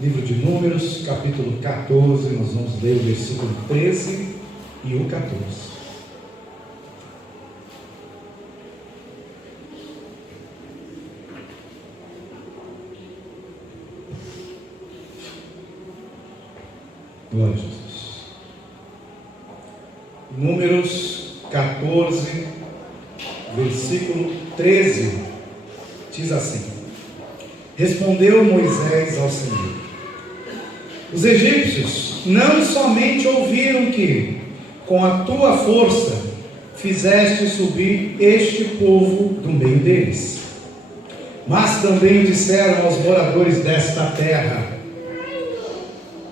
Livro de Números, capítulo 14, nós vamos ler o versículo 13 e o 14. Glória a Jesus. Números 14, versículo 13, diz assim: Respondeu Moisés ao Senhor: Os egípcios não somente ouviram que, com a tua força, fizeste subir este povo do meio deles, mas também disseram aos moradores desta terra: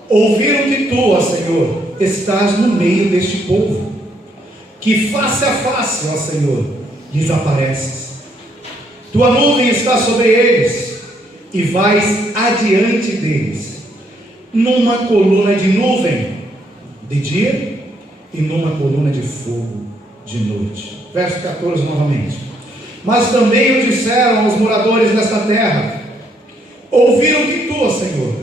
Ouviram que tu, ó Senhor, estás no meio deste povo, que face a face, ó Senhor, lhes apareces. Tua nuvem está sobre eles, e vais adiante deles, numa coluna de nuvem de dia e numa coluna de fogo de noite. Verso 14 novamente. Mas também o disseram aos moradores desta terra: Ouviram que tu, ó Senhor,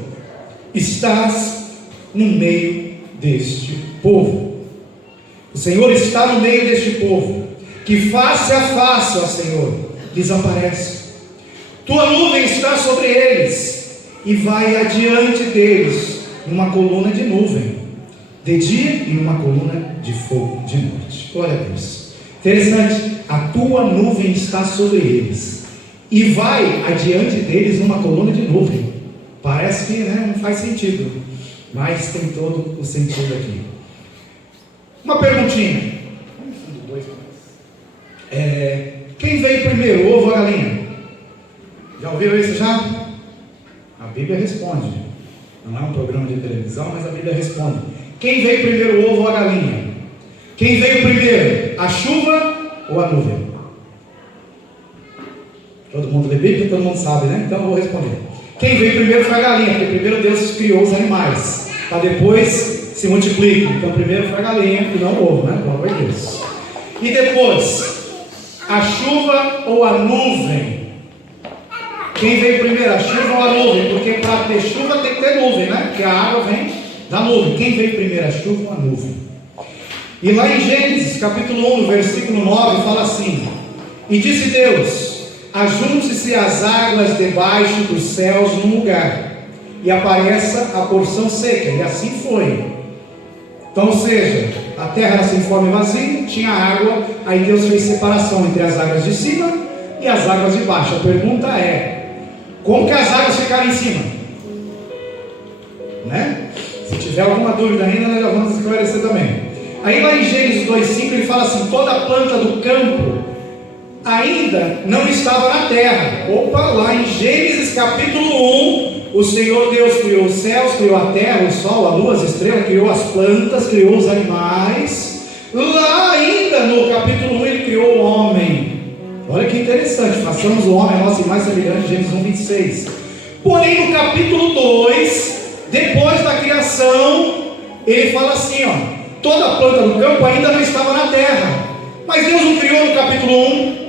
estás no meio deste povo. O Senhor está no meio deste povo, que face a face, ó Senhor, lhes aparece. Tua nuvem está sobre eles, e vai adiante deles, numa coluna de nuvem de dia e numa coluna de fogo de noite. Glória a Deus. Interessante, a tua nuvem está sobre eles, e vai adiante deles numa coluna de nuvem. Parece que não faz sentido, mas tem todo o sentido aqui. Uma perguntinha. Quem veio primeiro, o ovo ou a galinha? Já ouviram isso já? A Bíblia responde. Não é um programa de televisão, mas a Bíblia responde. Quem veio primeiro, o ovo ou a galinha? Quem veio primeiro, a chuva ou a nuvem? Todo mundo lê Bíblia, todo mundo sabe, né? Então eu vou responder. Quem veio primeiro foi a galinha, porque primeiro Deus criou os animais, para depois se multiplicar. Então primeiro foi a galinha e não o ovo, né? Glória a Deus. E depois, a chuva ou a nuvem? Quem veio primeiro, a chuva ou a nuvem? Porque para ter chuva tem que ter nuvem, né? Porque a água vem da nuvem. Quem veio primeiro, a chuva ou a nuvem? E lá em Gênesis, capítulo 1, versículo 9, fala assim: E disse Deus: Ajunte-se as águas debaixo dos céus num lugar, e apareça a porção seca. E assim foi. Então, ou seja, a terra era sem forma e vazia, tinha água. Aí Deus fez separação entre as águas de cima e as águas de baixo. A pergunta é: como que as águas ficaram em cima? Né? Se tiver alguma dúvida ainda, nós já vamos esclarecer também. Aí lá em Gênesis 2,5 ele fala assim: toda a planta do campo ainda não estava na terra. Opa, lá em Gênesis capítulo 1, o Senhor Deus criou os céus, criou a terra, o sol, a lua, as estrelas, criou as plantas, criou os animais. Lá ainda no capítulo 1 ele criou o homem. Olha que interessante, façamos o homem a nossa imagem e semelhança, Gênesis 1:26. Porém no capítulo 2, depois da criação, ele fala assim, toda a planta do campo ainda não estava na terra. Mas Deus não criou no capítulo 1.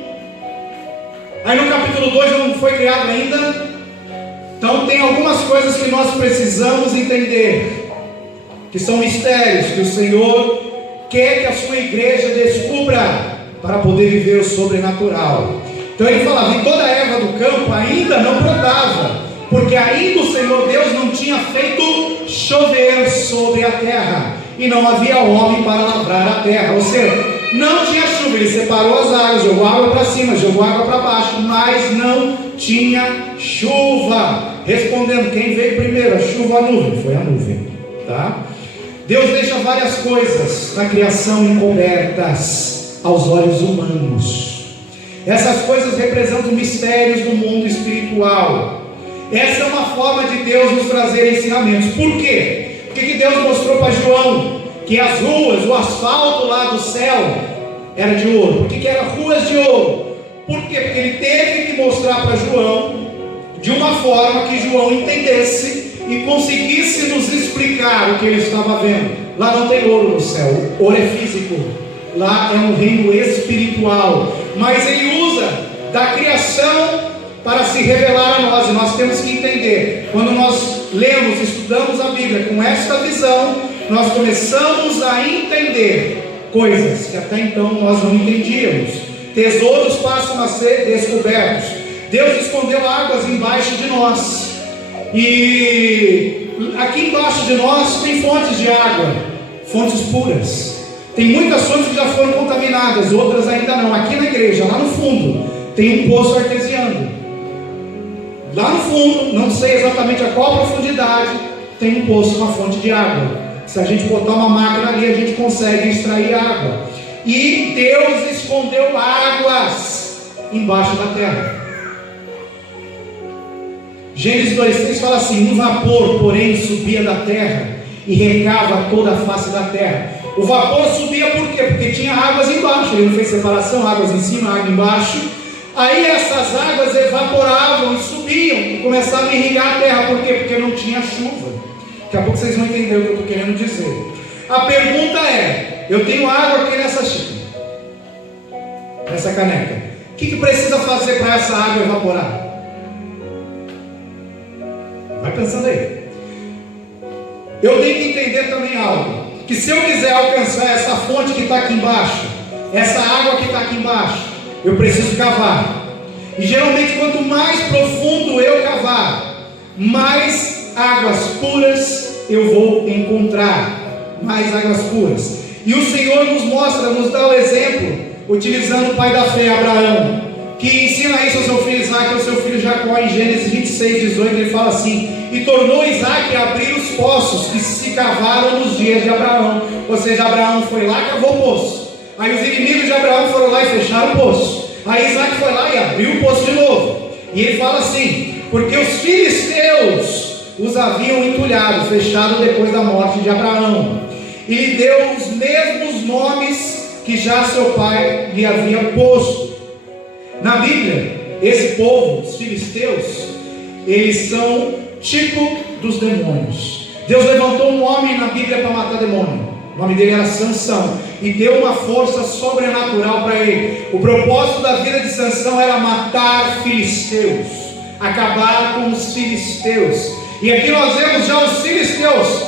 Aí no capítulo 2 não foi criado ainda. Então tem algumas coisas que nós precisamos entender, que são mistérios que o Senhor quer que a sua igreja descubra para poder viver o sobrenatural. Então ele falava: e toda a erva do campo ainda não brotava, porque ainda o Senhor Deus não tinha feito chover sobre a terra, e não havia homem para lavrar a terra. Ou seja, não tinha chuva. Ele separou as águas, jogou água para cima, jogou água para baixo, mas não tinha chuva. Respondendo, quem veio primeiro, a chuva ou a nuvem? Foi a nuvem, tá? Deus deixa várias coisas na criação encobertas aos olhos humanos. Essas coisas representam mistérios do mundo espiritual. Essa é uma forma de Deus nos trazer ensinamentos. Por quê? O que Deus mostrou para João? Que as ruas, o asfalto lá do céu era de ouro. Por que eram ruas de ouro? Por quê? Porque ele teve que mostrar para João de uma forma que João entendesse e conseguisse nos explicar o que ele estava vendo. Lá não tem ouro no céu, ouro é físico. Lá é um reino espiritual. Mas ele usa da criação para se revelar a nós, e nós temos que entender. Quando nós lemos, estudamos a Bíblia com esta visão, nós começamos a entender coisas que até então nós não entendíamos. Tesouros passam a ser descobertos. Deus escondeu águas embaixo de nós, e aqui embaixo de nós tem fontes de água, fontes puras. Tem muitas fontes que já foram contaminadas, outras ainda não. Aqui na igreja, lá no fundo, tem um poço artesiano. Lá no fundo, não sei exatamente a qual profundidade, tem um poço, uma fonte de água. Se a gente botar uma máquina ali, a gente consegue extrair água. E Deus escondeu águas embaixo da terra. Gênesis 2:3 fala assim: um vapor, porém, subia da terra e regava toda a face da terra. O vapor subia por quê? Porque tinha águas embaixo. Ele não fez separação, águas em cima, água embaixo. Aí essas águas evaporavam e subiam e começavam a irrigar a terra. Por quê? Porque não tinha chuva. Daqui a pouco vocês vão entender o que eu estou querendo dizer. A pergunta é: eu tenho água aqui nessa xícara, nessa caneca. O que precisa fazer para essa água evaporar? Vai pensando aí. Eu tenho que entender também algo, que se eu quiser alcançar essa fonte que está aqui embaixo, essa água que está aqui embaixo, eu preciso cavar. E geralmente quanto mais profundo eu cavar, mais águas puras eu vou encontrar. Mais águas puras. E o Senhor nos mostra, nos dá o exemplo, utilizando o pai da fé, Abraão, que ensina isso ao seu filho Isaac e ao seu filho Jacó. Em Gênesis 26:18 ele fala assim: e tornou Isaac a abrir os poços que se cavaram nos dias de Abraão. Ou seja, Abraão foi lá e cavou o poço. Aí os inimigos de Abraão foram lá e fecharam o poço. Aí Isaac foi lá e abriu o poço de novo. E ele fala assim: porque os filisteus os haviam entulhado, fechado depois da morte de Abraão, e lhe deu os mesmos nomes que já seu pai lhe havia posto. Na Bíblia, esse povo, os filisteus, eles são tipo dos demônios. Deus levantou um homem na Bíblia para matar demônio. O nome dele era Sansão, e deu uma força sobrenatural para ele. O propósito da vida de Sansão era matar filisteus, acabar com os filisteus. E aqui nós vemos já os filisteus,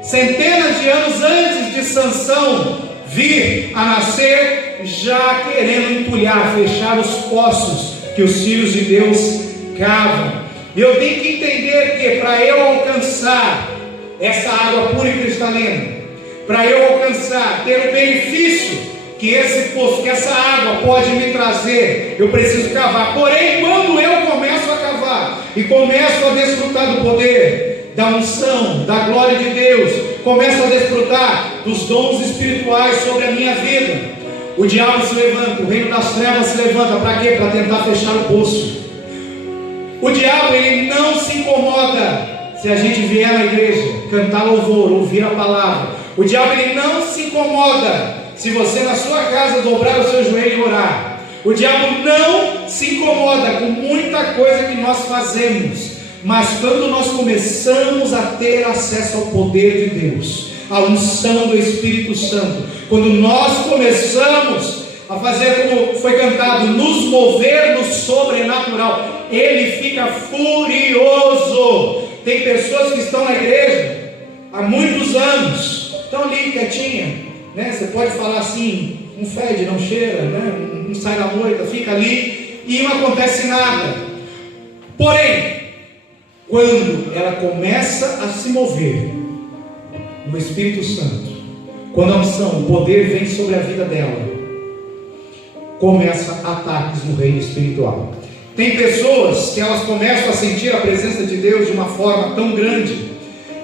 centenas de anos antes de Sansão vir a nascer, já querendo entulhar, fechar os poços que os filhos de Deus cavam. E eu tenho que entender que para eu alcançar essa água pura e cristalina, para eu alcançar, ter o benefício que esse poço, que essa água pode me trazer, eu preciso cavar. Porém, quando eu começo a cavar e começo a desfrutar do poder, da unção, da glória de Deus, começo a desfrutar dos dons espirituais sobre a minha vida, o diabo se levanta, o reino das trevas se levanta. Para quê? Para tentar fechar o poço. O diabo, ele não se incomoda se a gente vier na igreja, cantar louvor, ouvir a palavra. O diabo, ele não se incomoda se você na sua casa dobrar o seu joelho e orar. O diabo não se incomoda com muita coisa que nós fazemos. Mas quando nós começamos a ter acesso ao poder de Deus, a unção do Espírito Santo, quando nós começamos a fazer como foi cantado, nos mover no sobrenatural, ele fica furioso. Tem pessoas que estão na igreja há muitos anos, estão ali quietinha, né? Você pode falar assim, não fede, não cheira, né? Não sai da moita, fica ali e não acontece nada. Porém, quando ela começa a se mover no Espírito Santo, quando a unção, o poder vem sobre a vida dela, começa ataques no reino espiritual. Tem pessoas que elas começam a sentir a presença de Deus de uma forma tão grande,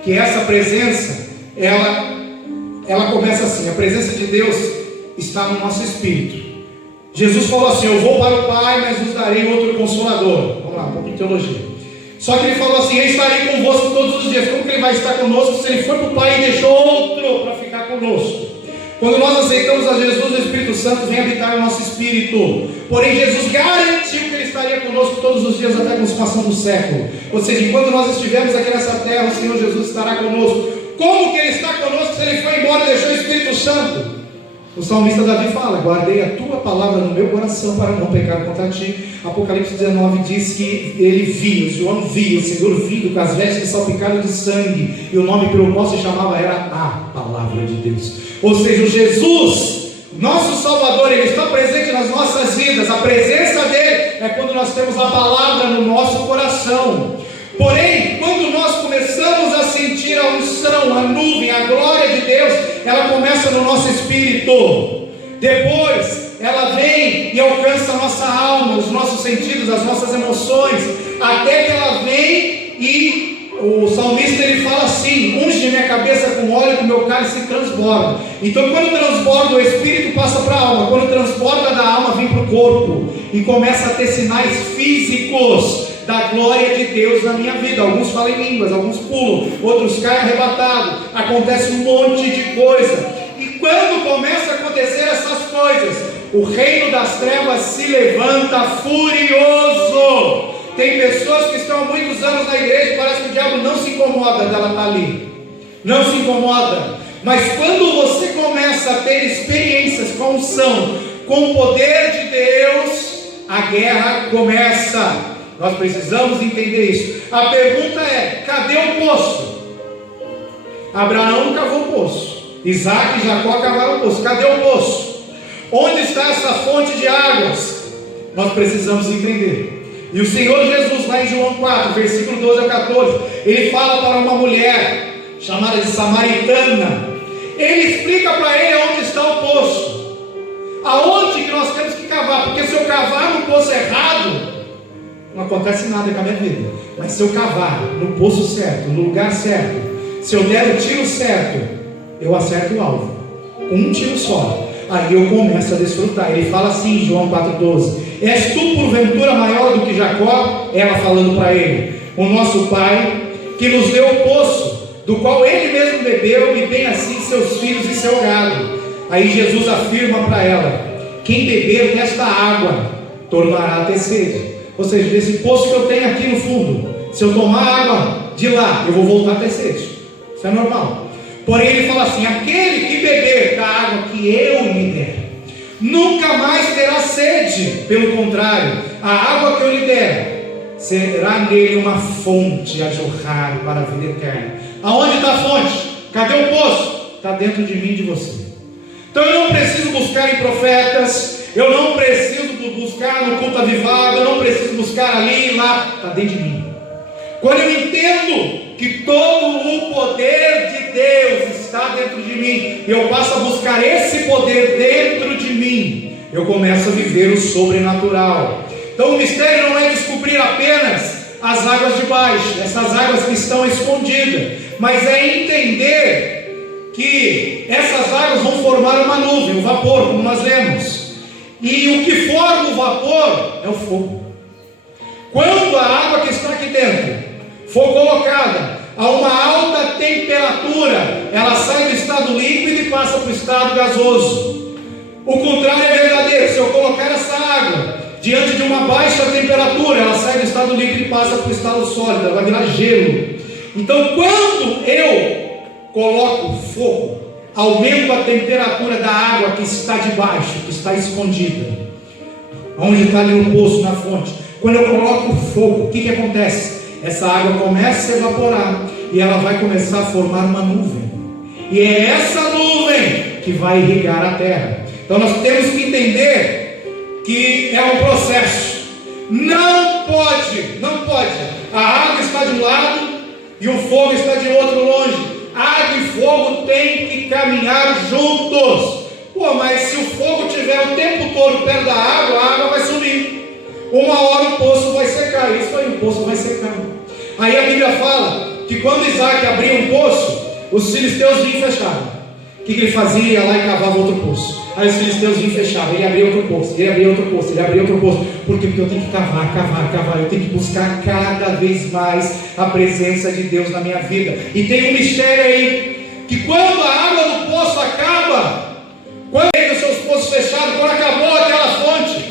que essa presença, ela começa assim: a presença de Deus está no nosso espírito. Jesus falou assim: eu vou para o Pai, mas vos darei outro consolador. Vamos lá, um pouco de teologia. Só que ele falou assim: eu estarei convosco todos os dias. Como que ele vai estar conosco se ele foi para o Pai e deixou outro para ficar conosco? Quando nós aceitamos a Jesus, o Espírito Santo vem habitar no nosso espírito. Porém, Jesus garantiu que ele estaria conosco todos os dias até a consumação do século. Ou seja, enquanto nós estivermos aqui nessa terra, o Senhor Jesus estará conosco. Como que ele está conosco se ele foi embora e deixou o Espírito Santo? O salmista Davi fala: guardei a tua palavra no meu coração para não pecar contra ti. Apocalipse 19 diz que ele via, o João via, o Senhor vindo com as vestes salpicadas de sangue, e o nome pelo qual se chamava era a palavra de Deus. Ou seja, o Jesus, nosso Salvador, Ele está presente nas nossas vidas. A presença dEle é quando nós temos a palavra no nosso coração. Porém, quando nós começamos a sentir a unção, a nuvem, a glória de Deus, ela começa no nosso espírito. Depois, ela vem e alcança a nossa alma, os nossos sentidos, as nossas emoções, até que ela vem e o salmista ele fala assim: unge minha cabeça com óleo, que o meu cálice transborda. Então, quando transborda, o espírito passa para a alma. Quando transborda da alma, vem para o corpo e começa a ter sinais físicos da glória de Deus na minha vida. Alguns falam em línguas, alguns pulam, outros caem arrebatados, acontece um monte de coisa. E quando começa a acontecer essas coisas, o reino das trevas se levanta furioso. Tem pessoas que estão há muitos anos na igreja e parece que o diabo não se incomoda dela estar ali, não se incomoda. Mas quando você começa a ter experiências com unção, com o poder de Deus, a guerra começa. Nós precisamos entender isso. A pergunta é: cadê o poço? Abraão cavou o poço, Isaac e Jacó cavaram o poço. Cadê o poço? Onde está essa fonte de águas? Nós precisamos entender. E o Senhor Jesus, lá em João 4, versículo 12 a 14, Ele fala para uma mulher chamada de samaritana. Ele explica para ele onde está o poço, aonde que nós temos que cavar. Porque se eu cavar no poço errado, não acontece nada com a minha vida. Mas se eu cavar no poço certo, no lugar certo, se eu der o tiro certo, eu acerto o alvo com um tiro só. Aí eu começo a desfrutar. Ele fala assim em João 4,12: és tu porventura maior do que Jacó? Ela falando para ele: o nosso pai, que nos deu o poço, do qual ele mesmo bebeu, e bem assim seus filhos e seu gado. Aí Jesus afirma para ela: quem beber desta água tornará a ter sede. Ou seja, desse poço que eu tenho aqui no fundo, se eu tomar água de lá, eu vou voltar a ter sede. Isso é normal. Porém ele fala assim: aquele que beber da água que eu lhe der, nunca mais terá sede. Pelo contrário, a água que eu lhe der será nele uma fonte a jorrar para a vida eterna. Aonde está a fonte? Cadê o poço? Está dentro de mim e de você. Então eu não preciso buscar em profetas, eu não preciso buscar no culto avivado, eu não preciso buscar ali e lá. Está dentro de mim. Quando eu entendo que todo o poder de Deus está dentro de mim, e eu passo a buscar esse poder dentro de mim, eu começo a viver o sobrenatural. Então o mistério não é descobrir apenas as águas de baixo, essas águas que estão escondidas, mas é entender que essas águas vão formar uma nuvem, um vapor, como nós lemos. E o que forma o vapor é o fogo. Quando a água que está aqui dentro for colocada a uma alta temperatura, ela sai do estado líquido e passa para o estado gasoso. O contrário é verdadeiro. Se eu colocar essa água diante de uma baixa temperatura, ela sai do estado líquido e passa para o estado sólido, ela vai virar gelo. Então quando eu coloco fogo, aumento a temperatura da água que está debaixo, que está escondida, onde está ali o poço na fonte. Quando eu coloco o fogo, o que acontece? Essa água começa a evaporar e ela vai começar a formar uma nuvem, e é essa nuvem que vai irrigar a terra. Então nós temos que entender que é um processo. Não pode, a água está de um lado e o fogo está de outro, longe. Água e fogo têm que caminhar juntos. Pô, mas se o fogo estiver o tempo todo perto da água, a água vai sumir. Uma hora o poço vai secar. Isso aí, o poço vai secar. Aí a Bíblia fala que quando Isaac abria um poço, os filisteus vinham e fechavam. O que ele fazia? Ia lá e cavava outro poço. Aí os filisteus vinham e fechavam. Ele abria outro poço, ele abria outro poço, ele abria outro poço. Por quê? Porque eu tenho que cavar. Eu tenho que buscar cada vez mais a presença de Deus na minha vida. E tem um mistério aí, que quando a água do poço acaba, quando ele os seus poços fechados, quando acabou aquela fonte,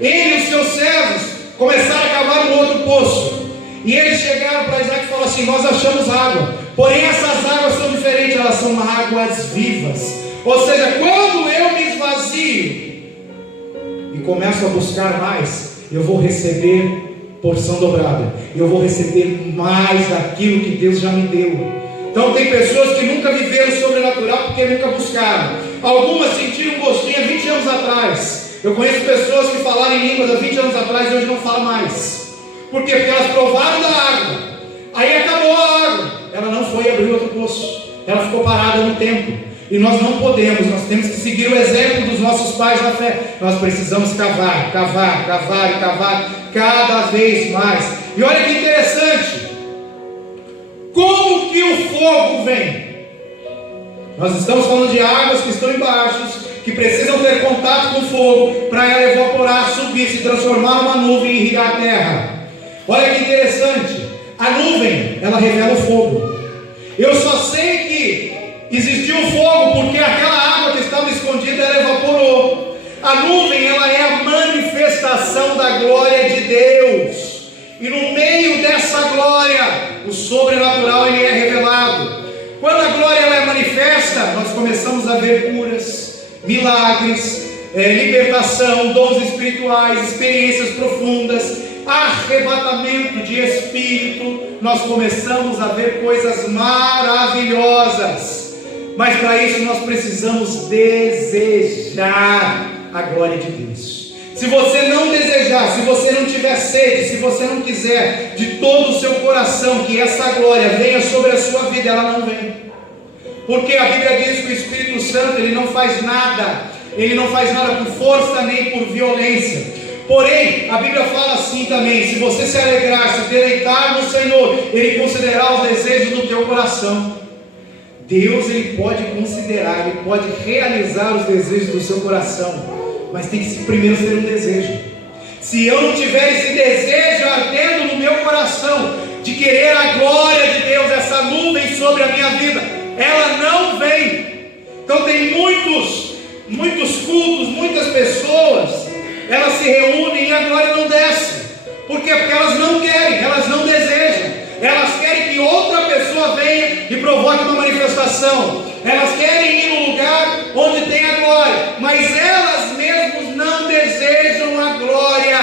ele e os seus servos começaram a cavar um outro poço. E eles chegaram para Isaac e falaram assim: nós achamos água, porém essas águas são diferentes, elas são águas vivas. Ou seja, quando eu me esvazio e começo a buscar mais, eu vou receber porção dobrada, eu vou receber mais daquilo que Deus já me deu. Então tem pessoas que nunca viveram o sobrenatural porque nunca buscaram. Algumas sentiram um gostinho há 20 anos atrás. Eu conheço pessoas que falaram em línguas há 20 anos atrás e hoje não falam mais. Por quê? Porque elas provaram da água, aí acabou a água, ela não foi abrir outro poço, ela ficou parada no tempo. E nós não podemos, nós temos que seguir o exemplo dos nossos pais na fé. Nós precisamos cavar, cavar, cavar e cavar cada vez mais. E olha que interessante, como que o fogo vem? Nós estamos falando de águas que estão embaixo, que precisam ter contato com o fogo para ela evaporar, subir, se transformar numa nuvem e irrigar a terra. Olha que interessante, a nuvem, ela revela o fogo. Eu só sei que existiu fogo porque aquela água que estava escondida, ela evaporou. A nuvem, ela é a manifestação da glória de Deus. E no meio dessa glória, o sobrenatural ele é revelado. Quando a glória ela é manifesta, nós começamos a ver curas, milagres, libertação, dons espirituais, experiências profundas, arrebatamento de espírito. Nós começamos a ver coisas maravilhosas. Mas para isso nós precisamos desejar a glória de Deus. Se você não desejar, se você não tiver sede, se você não quiser de todo o seu coração que essa glória venha sobre a sua vida, ela não vem. Porque a Bíblia diz que o Espírito Santo ele não faz nada por força nem por violência. Porém, a Bíblia fala assim também: se você se alegrar, se deleitar no Senhor, Ele considerará os desejos do teu coração. Deus ele pode considerar, Ele pode realizar os desejos do seu coração, mas tem que primeiro ser um desejo. Se eu não tiver esse desejo ardendo no meu coração, de querer a glória de Deus, essa nuvem sobre a minha vida, ela não vem. Então tem muitos cultos, muitas pessoas, elas se reúnem e a glória não desce. Por quê? Porque elas não querem, elas não desejam. Elas querem que outra pessoa venha e provoque uma manifestação. Elas querem ir no lugar onde tem a glória, mas elas mesmas não desejam a glória.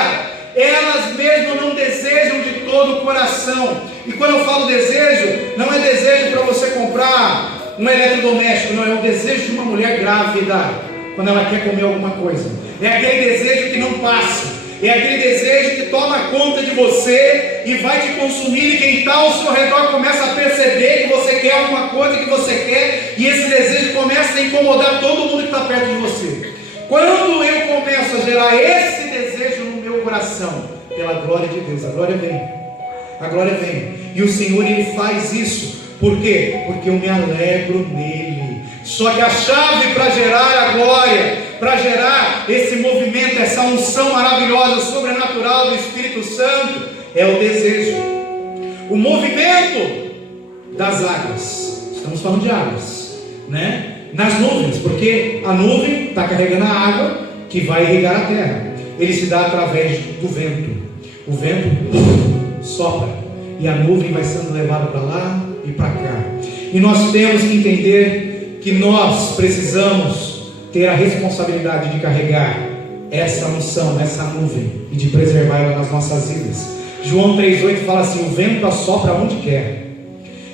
Elas mesmas não desejam de todo o coração. E quando eu falo desejo, não é desejo para você comprar um eletrodoméstico, não, é o desejo de uma mulher grávida, quando ela quer comer alguma coisa. É aquele desejo que não passa. É aquele desejo que toma conta de você e vai te consumir, e quem está ao seu redor começa a perceber que você quer alguma coisa que você quer, e esse desejo começa a incomodar todo mundo que está perto de você. Quando eu começo a gerar esse desejo no meu coração, pela glória de Deus, a glória vem. A glória vem. E o Senhor ele faz isso. Por quê? Porque eu me alegro nele. Só que a chave para gerar a glória, para gerar esse movimento, essa unção maravilhosa, sobrenatural do Espírito Santo, é o desejo. O movimento das águas. Estamos falando de águas, né? Nas nuvens, porque a nuvem está carregando a água que vai irrigar a terra. Ele se dá através do vento. O vento sopra e a nuvem vai sendo levada para lá e para cá. E nós temos que entender que nós precisamos ter a responsabilidade de carregar essa unção, essa nuvem, e de preservar ela nas nossas vidas. João 3,8 fala assim: o vento assopra onde quer,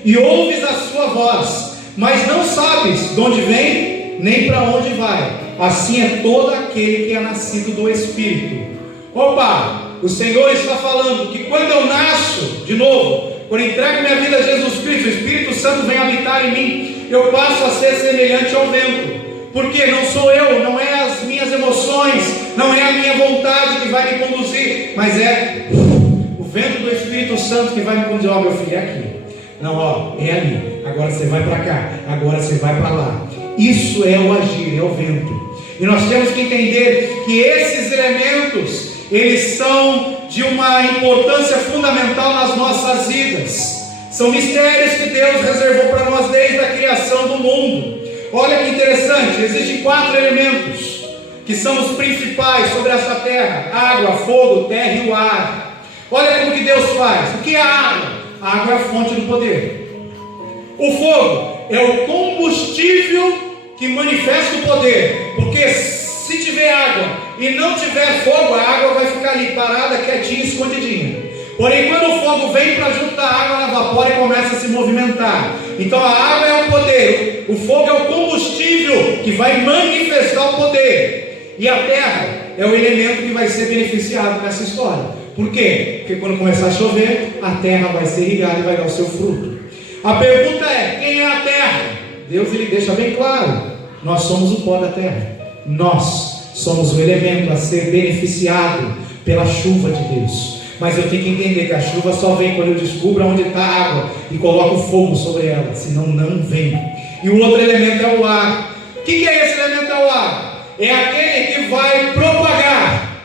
e ouves a sua voz, mas não sabes de onde vem, nem para onde vai. Assim é todo aquele que é nascido do Espírito. Opa! O Senhor está falando que quando eu nasço de novo, quando entrego minha vida a Jesus Cristo, o Espírito Santo vem habitar em mim, eu passo a ser semelhante ao vento. Porque não sou eu, não é as minhas emoções, não é a minha vontade que vai me conduzir, mas é o vento do Espírito Santo que vai me conduzir. Ó, meu filho, é aqui. Não, ó, é ali. Agora você vai para cá, agora você vai para lá. Isso é o agir, é o vento. E nós temos que entender que esses elementos, eles são de uma importância fundamental nas nossas vidas. São mistérios que Deus reservou para nós desde a criação do mundo. Olha que interessante, existem 4 elementos que são os principais sobre essa terra: água, fogo, terra e o ar. Olha como que Deus faz. O que é a água? A água é a fonte do poder. O fogo é o combustível que que manifesta o poder, porque se tiver água e não tiver fogo, a água vai ficar ali parada, quietinha, escondidinha. Porém, quando o fogo vem para junto da água, ela evapora e começa a se movimentar. Então a água é o poder, o fogo é o combustível que vai manifestar o poder, e a terra é o elemento que vai ser beneficiado nessa história. Por quê? Porque quando começar a chover, a terra vai ser irrigada e vai dar o seu fruto. A pergunta é: quem é a terra? Deus ele deixa bem claro: nós somos o pó da terra, nós somos o elemento a ser beneficiado pela chuva de Deus. Mas eu tenho que entender que a chuva só vem quando eu descubro onde está a água e coloco fogo sobre ela, senão não vem. E o outro elemento é o ar. O que é esse elemento? É o ar. É aquele que vai propagar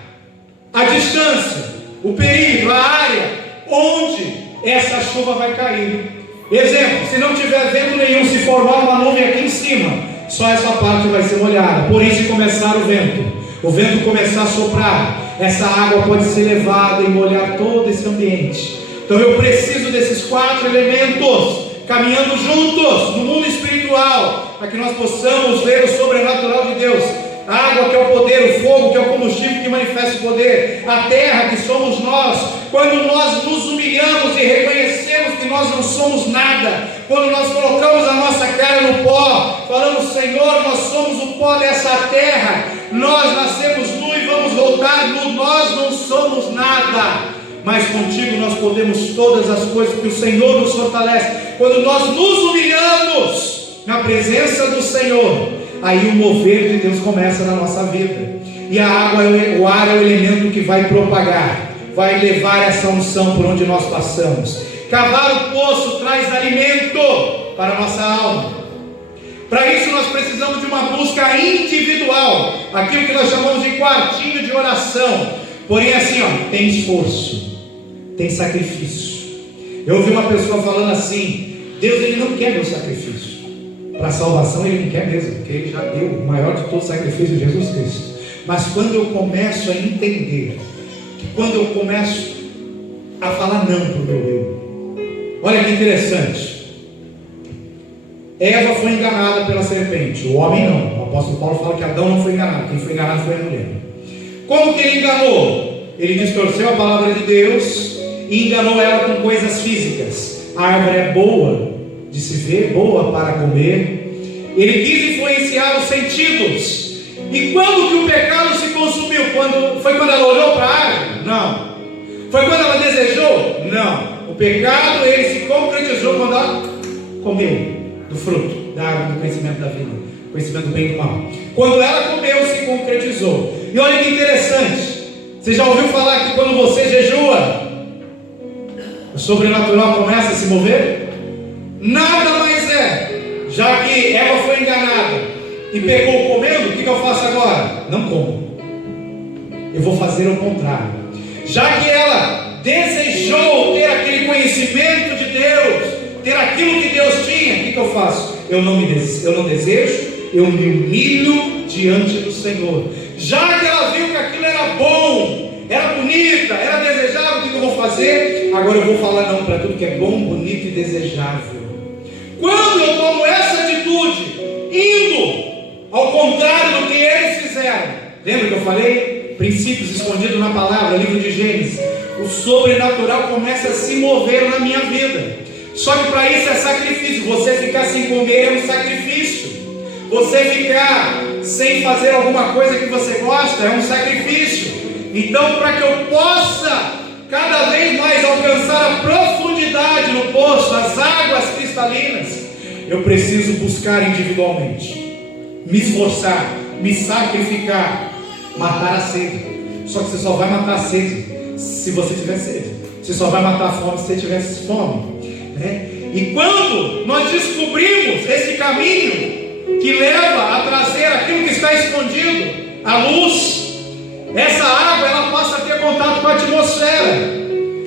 a distância, o perímetro, a área onde essa chuva vai cair. Exemplo: se não tiver vento nenhum, se formar uma nuvem aqui em cima, só essa parte vai ser molhada. Porém, se começar o vento começar a soprar, essa água pode ser levada e molhar todo esse ambiente. Então eu preciso desses 4 elementos caminhando juntos no mundo espiritual, para que nós possamos ver o sobrenatural de Deus. A água, que é o poder, o fogo, que é o combustível que manifesta o poder, a terra, que somos nós. Quando nós nos humilhamos e reconhecemos que nós não somos nada, quando nós colocamos a nossa cara no pó, falamos: Senhor, nós somos o pó dessa terra, nós nascemos nu e vamos voltar nu, nós não somos nada, mas contigo nós podemos todas as coisas, porque o Senhor nos fortalece. Quando nós nos humilhamos na presença do Senhor, aí o mover de Deus começa na nossa vida. E a água, o ar é o elemento que vai propagar, vai levar essa unção por onde nós passamos. Cavar o poço traz alimento para a nossa alma. Para isso nós precisamos de uma busca individual, aquilo que nós chamamos de quartinho de oração. Porém assim, tem esforço, tem sacrifício. Eu ouvi uma pessoa falando assim: Deus ele não quer meu sacrifício. Para a salvação ele não quer mesmo, porque ele já deu o maior de todos os sacrifícios, Jesus Cristo. Mas quando eu começo a entender, que quando eu começo a falar não para o meu eu, olha que interessante, Eva foi enganada pela serpente, o homem não. O apóstolo Paulo fala que Adão não foi enganado, quem foi enganado foi a mulher. Como que ele enganou? Ele distorceu a palavra de Deus e enganou ela com coisas físicas. A árvore é boa de se ver, boa para comer. Ele quis influenciar os sentidos. E quando que o pecado se consumiu? Foi quando ela olhou para a árvore? Não. Foi quando ela desejou? Não. O pecado ele se concretizou quando ela comeu do fruto da árvore do conhecimento da vida, conhecimento do bem e do mal. Quando ela comeu, se concretizou. E olha que interessante, você já ouviu falar que quando você jejua, o sobrenatural começa a se mover? Nada mais é. Já que Eva foi enganada e pegou comendo, o que eu faço agora? Não como. Eu vou fazer o contrário. Já que ela desejou ter aquele conhecimento de Deus, ter aquilo que Deus tinha, o que eu faço? Eu não desejo, eu me humilho diante do Senhor. Já que ela viu que aquilo era bom, era bonita, era desejável, o que eu vou fazer? Agora eu vou falar não para tudo que é bom, bonito e desejável. Quando eu tomo essa atitude, indo ao contrário do que eles fizeram, lembra que eu falei? Princípios escondidos na palavra, livro de Gênesis. O sobrenatural começa a se mover na minha vida. Só que para isso é sacrifício. Você ficar sem comer é um sacrifício. Você ficar sem fazer alguma coisa que você gosta é um sacrifício. Então, para que eu possa cada vez mais alcançar a profundidade no poço, as águas cristalinas, eu preciso buscar individualmente, me esforçar, me sacrificar, matar a sede. Só que você só vai matar a sede se você tiver sede. Você só vai matar a fome se você tiver fome. E quando nós descobrimos esse caminho que leva a trazer aquilo que está escondido, a luz, essa água ela passa a ter contato com a atmosfera,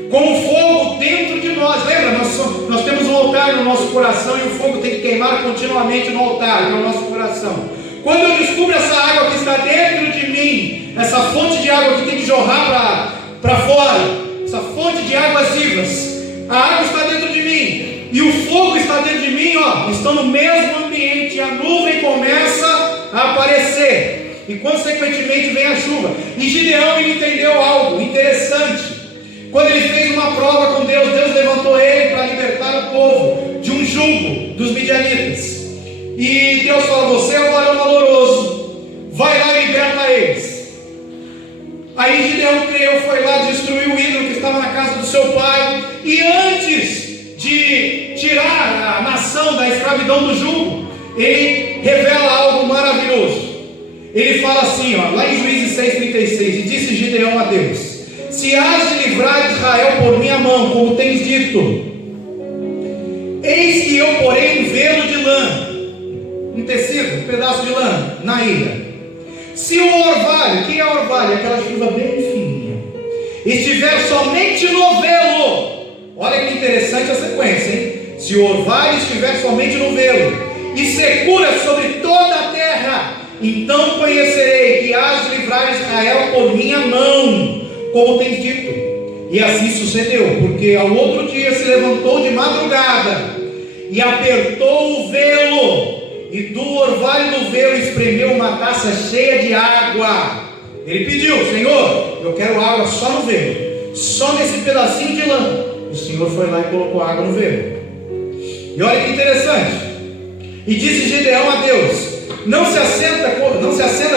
com o fogo dentro de nós. Lembra? Nós temos um altar no nosso coração e o fogo tem que queimar continuamente no altar, que é o nosso coração. Quando eu descubro essa água que está dentro de mim, essa fonte de água que tem que jorrar para fora, essa fonte de águas vivas, a água está dentro de mim. e o fogo está dentro de mim, estão no mesmo ambiente, a nuvem começa a aparecer, e consequentemente vem a chuva. E Gideão, ele entendeu algo interessante. Quando ele fez uma prova com Deus, Deus levantou ele para libertar o povo de um jugo dos midianitas, e Deus falou: você é um varão valoroso, vai lá e liberta eles. Aí Gideão creu, foi lá, destruiu o ídolo que estava na casa do seu pai, e antes de tirar a nação da escravidão do jugo, ele revela algo maravilhoso. Ele fala assim, lá em Juízes 6,36, e disse Gideão a Deus: se has de livrar Israel por minha mão, como tens dito, eis que eu porei um velo de lã, um tecido, um pedaço de lã, na ilha. Se o orvalho, que é o orvalho? Aquela chuva bem fininha, estiver somente no velo, olha que interessante a sequência, hein? Se o orvalho estiver somente no velo, e secura sobre toda a terra, então conhecerei que has de livrar Israel por minha mão, como tens dito. E assim sucedeu, porque ao outro dia se levantou de madrugada, e apertou o velo, e do orvalho do velo espremeu uma taça cheia de água. Ele pediu: Senhor, eu quero água só no velo, só nesse pedacinho de lã. O Senhor foi lá e colocou água no velo. E olha que interessante. E disse Gideão a Deus: não se acenda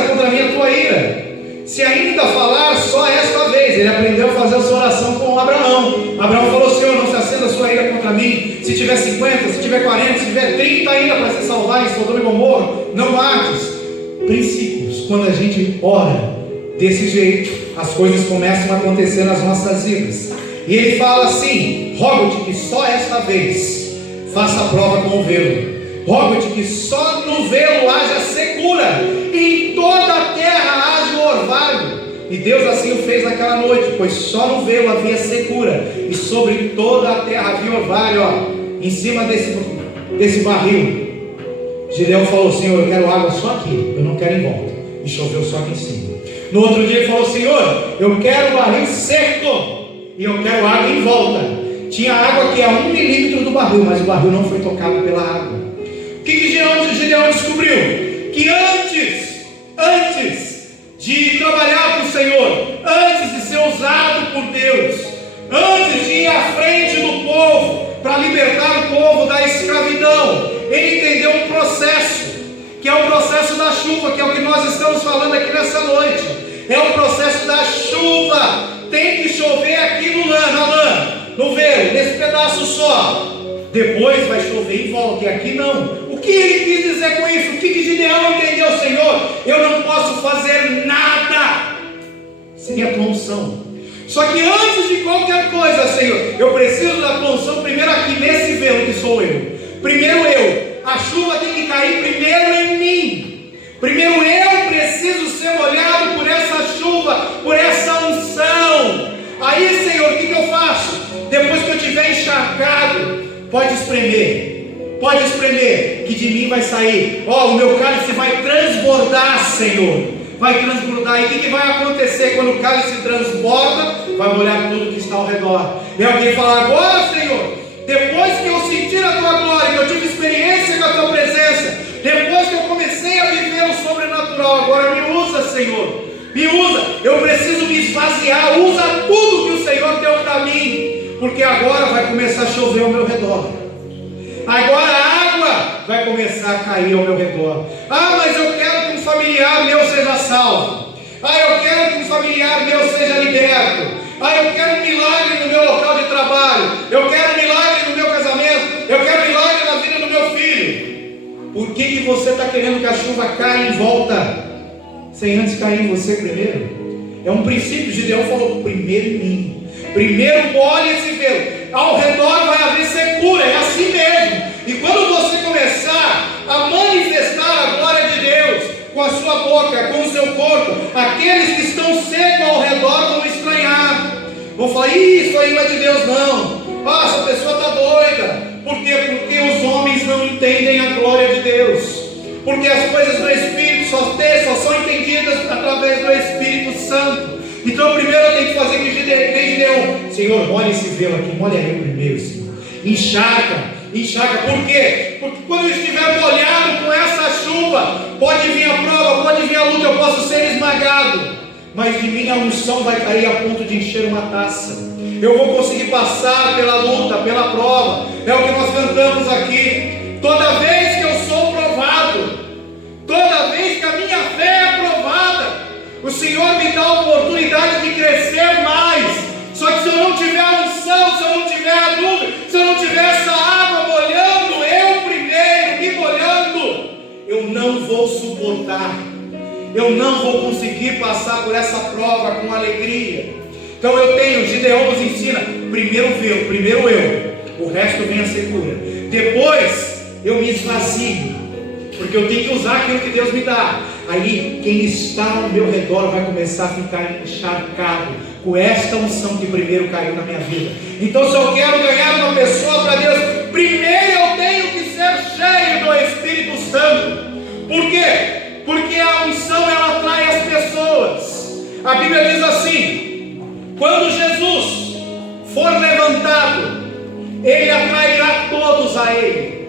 contra mim a tua ira, se ainda falar só esta vez. Ele aprendeu a fazer a sua oração com Abraão. Abraão falou: Senhor, não se acenda a sua ira contra mim. Se tiver 50, se tiver 40, se tiver 30 ainda para se salvar em Sodoma e Gomorra, não mates. Princípios. Quando a gente ora desse jeito, as coisas começam a acontecer nas nossas vidas. E ele fala assim: rogo-te que só esta vez faça a prova com o velo. Rogo-te que só no velo haja secura, e em toda a terra haja o orvalho. E Deus assim o fez naquela noite, pois só no velo havia secura, e sobre toda a terra havia orvalho, em cima desse barril. Gideão falou: Senhor, eu quero água só aqui, eu não quero em volta. E choveu só aqui em cima. No outro dia ele falou: Senhor, eu quero o barril seco, e eu quero água em volta. Tinha água que é 1 milímetro do barril, mas o barril não foi tocado pela água. O que Gideão descobriu? Que antes de trabalhar para o Senhor, antes de ser usado por Deus, antes de ir à frente do povo para libertar o povo da escravidão, ele entendeu um processo, que é o processo da chuva, que é o que nós estamos falando aqui nessa noite. É o processo da chuva. Tem que chover aqui na lã, no velo, nesse pedaço só. Depois vai chover em volta, e aqui não. O que ele quis dizer com isso? O que Gideão entendeu? Senhor, eu não posso fazer nada sem a tua unção. Só que antes de qualquer coisa, Senhor, eu preciso da tua unção primeiro aqui nesse velo que sou eu. Primeiro eu. A chuva tem que cair primeiro em mim. Primeiro eu preciso ser molhado por essa chuva, por essa unção. Aí, Senhor, o que eu faço? Depois que eu estiver encharcado, pode espremer, que de mim vai sair. O meu cálice vai transbordar, Senhor. Vai transbordar. E o que vai acontecer quando o cálice transborda? Vai molhar tudo que está ao redor. E alguém fala: agora, Senhor, depois que eu sentir a tua glória, que eu tive experiência com a tua presença, depois que eu comecei a viver o sobrenatural, agora me usa, Senhor. Me usa. Eu preciso me esvaziar. Usa tudo que o Senhor deu para mim, porque agora vai começar a chover ao meu redor. Agora a água vai começar a cair ao meu redor. Mas eu quero que um familiar meu seja salvo. Eu quero que um familiar meu seja liberto. Eu quero um milagre no meu local de trabalho. Eu quero um milagre no meu casamento. Eu quero um milagre na vida do meu filho. Por que você está querendo que a chuva caia em volta, sem antes cair em você primeiro? É um princípio. Gideão falou: primeiro em mim. Primeiro molhe esse velo. Ao redor vai haver secura. É assim mesmo. E quando você começar a manifestar a glória de Deus com a sua boca, com o seu corpo, aqueles que estão secos ao redor vão estranhar. Vão falar: isso aí não é de Deus não. Essa pessoa está doida. Por quê? Porque os homens não entendem a glória de Deus. Porque as coisas do Espírito só são entendidas através do Espírito Santo. Então primeiro eu tenho que fazer que nem Gideão: Senhor, molha esse velo aqui, molha eu primeiro, Senhor. Encharca. enxaga. Por quê? Porque quando eu estiver molhado com essa chuva, pode vir a prova, pode vir a luta, eu posso ser esmagado, mas de mim a unção vai cair a ponto de encher uma taça. Eu vou conseguir passar pela luta, pela prova. É o que nós cantamos aqui. Toda vez que eu sou provado, toda vez que a minha fé é provada, o Senhor me dá a oportunidade de crescer mais. Só que se eu não tiver a unção, se eu não tiver a nuvem, se eu não tiver essa água molhando, eu primeiro me molhando, eu não vou suportar, eu não vou conseguir passar por essa prova com alegria. Então eu tenho, Gideão nos ensina, primeiro eu, o resto vem a ser cura. Depois eu me esvazio, porque eu tenho que usar aquilo que Deus me dá. Aí quem está ao meu redor vai começar a ficar encharcado com esta unção que primeiro caiu na minha vida. Então se eu quero ganhar uma pessoa para Deus, primeiro eu tenho que ser cheio do Espírito Santo. Por quê? Porque a unção ela atrai as pessoas. A Bíblia diz assim: quando Jesus for levantado, Ele atrairá todos a Ele.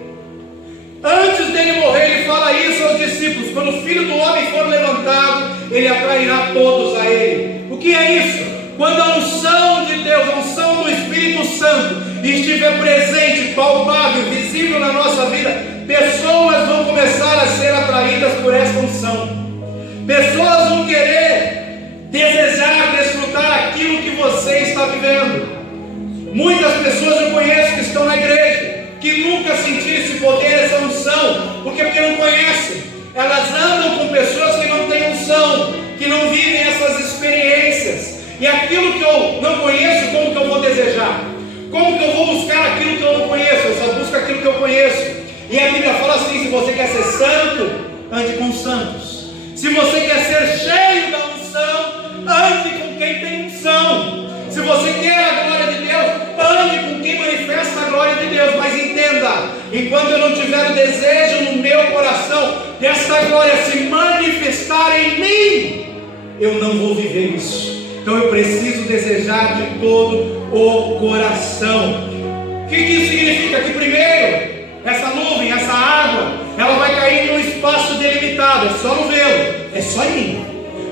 Antes dele morrer, Ele fala isso aos discípulos: quando o Filho do Homem for levantado, Ele atrairá todos a Ele. O que é isso? Quando a unção de Deus, a unção do Espírito Santo estiver presente, palpável, visível na nossa vida, pessoas vão começar a ser atraídas por essa unção. Pessoas vão querer desejar, desfrutar aquilo que você está vivendo. Muitas pessoas eu conheço que estão na igreja, que nunca sentiram esse poder, essa unção, porque não conhecem. Elas andam com pessoas que não têm unção, que não vivem essas experiências. E aquilo que eu não conheço, como que eu vou desejar? Como que eu vou buscar aquilo que eu não conheço? Eu só busco aquilo que eu conheço. E a Bíblia fala assim: se você quer ser santo, ande com santos. Se você quer ser cheio da unção, ande com quem tem unção. Se você quer a glória de Deus, ande com quem manifesta a glória de Deus. Mas entenda, enquanto eu não tiver o desejo no meu coração dessa glória se manifestar em mim, eu não vou viver isso. Então eu preciso desejar de todo o coração. O que isso significa? Que primeiro, essa nuvem, essa água, ela vai cair em um espaço delimitado, é só no velo, é só em mim.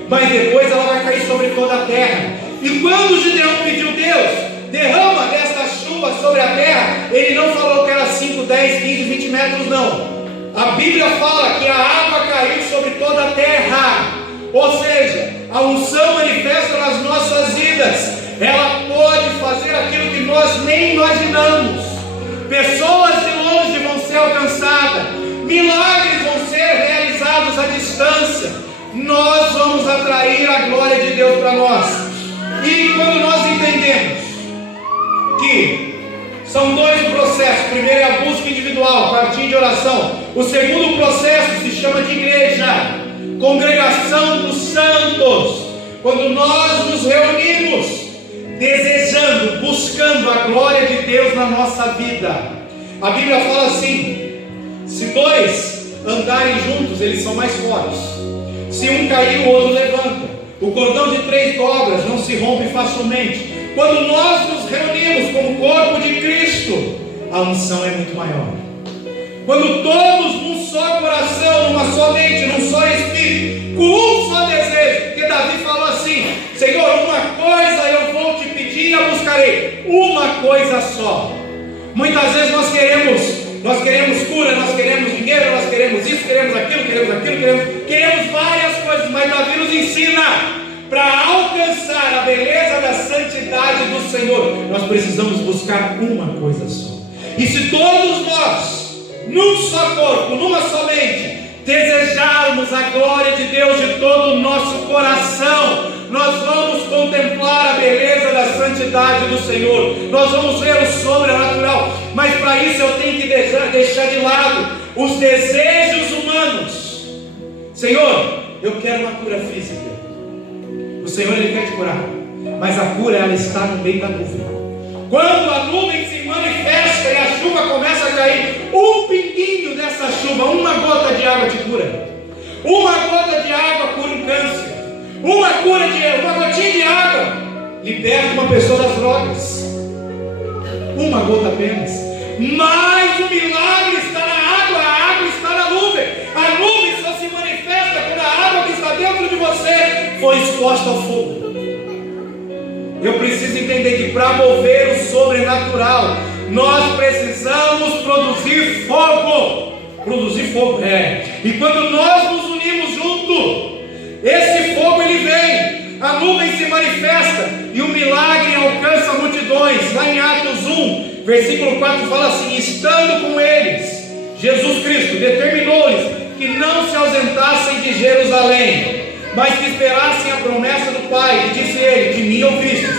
Mas depois ela vai cair sobre toda a terra. E quando Gideão pediu: Deus, derrama desta chuva sobre a terra, ele não falou que era 5, 10, 15, 20 metros, não. A Bíblia fala que a água caiu sobre toda a terra. Ou seja, a unção manifesta nas nossas vidas. Ela pode fazer aquilo que nós nem imaginamos. Pessoas de longe vão ser alcançadas, milagres vão ser realizados à distância. Nós vamos atrair a glória de Deus para nós. E quando nós entendemos que são dois processos: primeiro é a busca individual, partir de oração. O segundo processo se chama de igreja, congregação dos santos. Quando nós nos reunimos desejando, buscando a glória de Deus na nossa vida. A Bíblia fala assim: se dois andarem juntos, eles são mais fortes. Se um cair, o outro levanta. O cordão de 3 dobras não se rompe facilmente. Quando nós nos reunimos como corpo de Cristo, a unção é muito maior. Quando todos num só coração, numa só mente, num só espírito, com um só desejo, porque Davi falou assim: Senhor, uma coisa eu vou te pedir e a buscarei, uma coisa só. Muitas vezes nós queremos cura, nós queremos dinheiro, nós queremos isso, queremos aquilo, queremos várias coisas, mas Davi nos ensina: para alcançar a beleza da santidade do Senhor, nós precisamos buscar uma coisa só. E se todos nós, num só corpo, numa só mente, desejarmos a glória de Deus de todo o nosso coração, nós vamos contemplar a beleza da santidade do Senhor, nós vamos ver o sobrenatural. Mas para isso eu tenho que deixar de lado os desejos humanos. Senhor, eu quero uma cura física. O Senhor, Ele quer te curar, mas a cura, ela está no meio da nuvem. Quando a nuvem se manifesta e a chuva começa a cair, um pinguinho dessa chuva, uma gota de água te cura. Uma gota de água cura um câncer. Uma gotinha de água liberta uma pessoa das drogas. Uma gota apenas. Mas o milagre está na água, a água está na nuvem. A nuvem só se manifesta quando a água que está dentro de você foi exposta ao fogo. Eu preciso entender que para mover o sobrenatural, nós precisamos produzir fogo. Produzir fogo, E quando nós nos unimos junto, esse fogo ele vem, a nuvem se manifesta e o milagre alcança multidões. Lá em Atos 1, versículo 4 fala assim: estando com eles, Jesus Cristo determinou-lhes que não se ausentassem de Jerusalém, mas que esperassem a promessa do Pai. E disse ele: de mim ouvistes.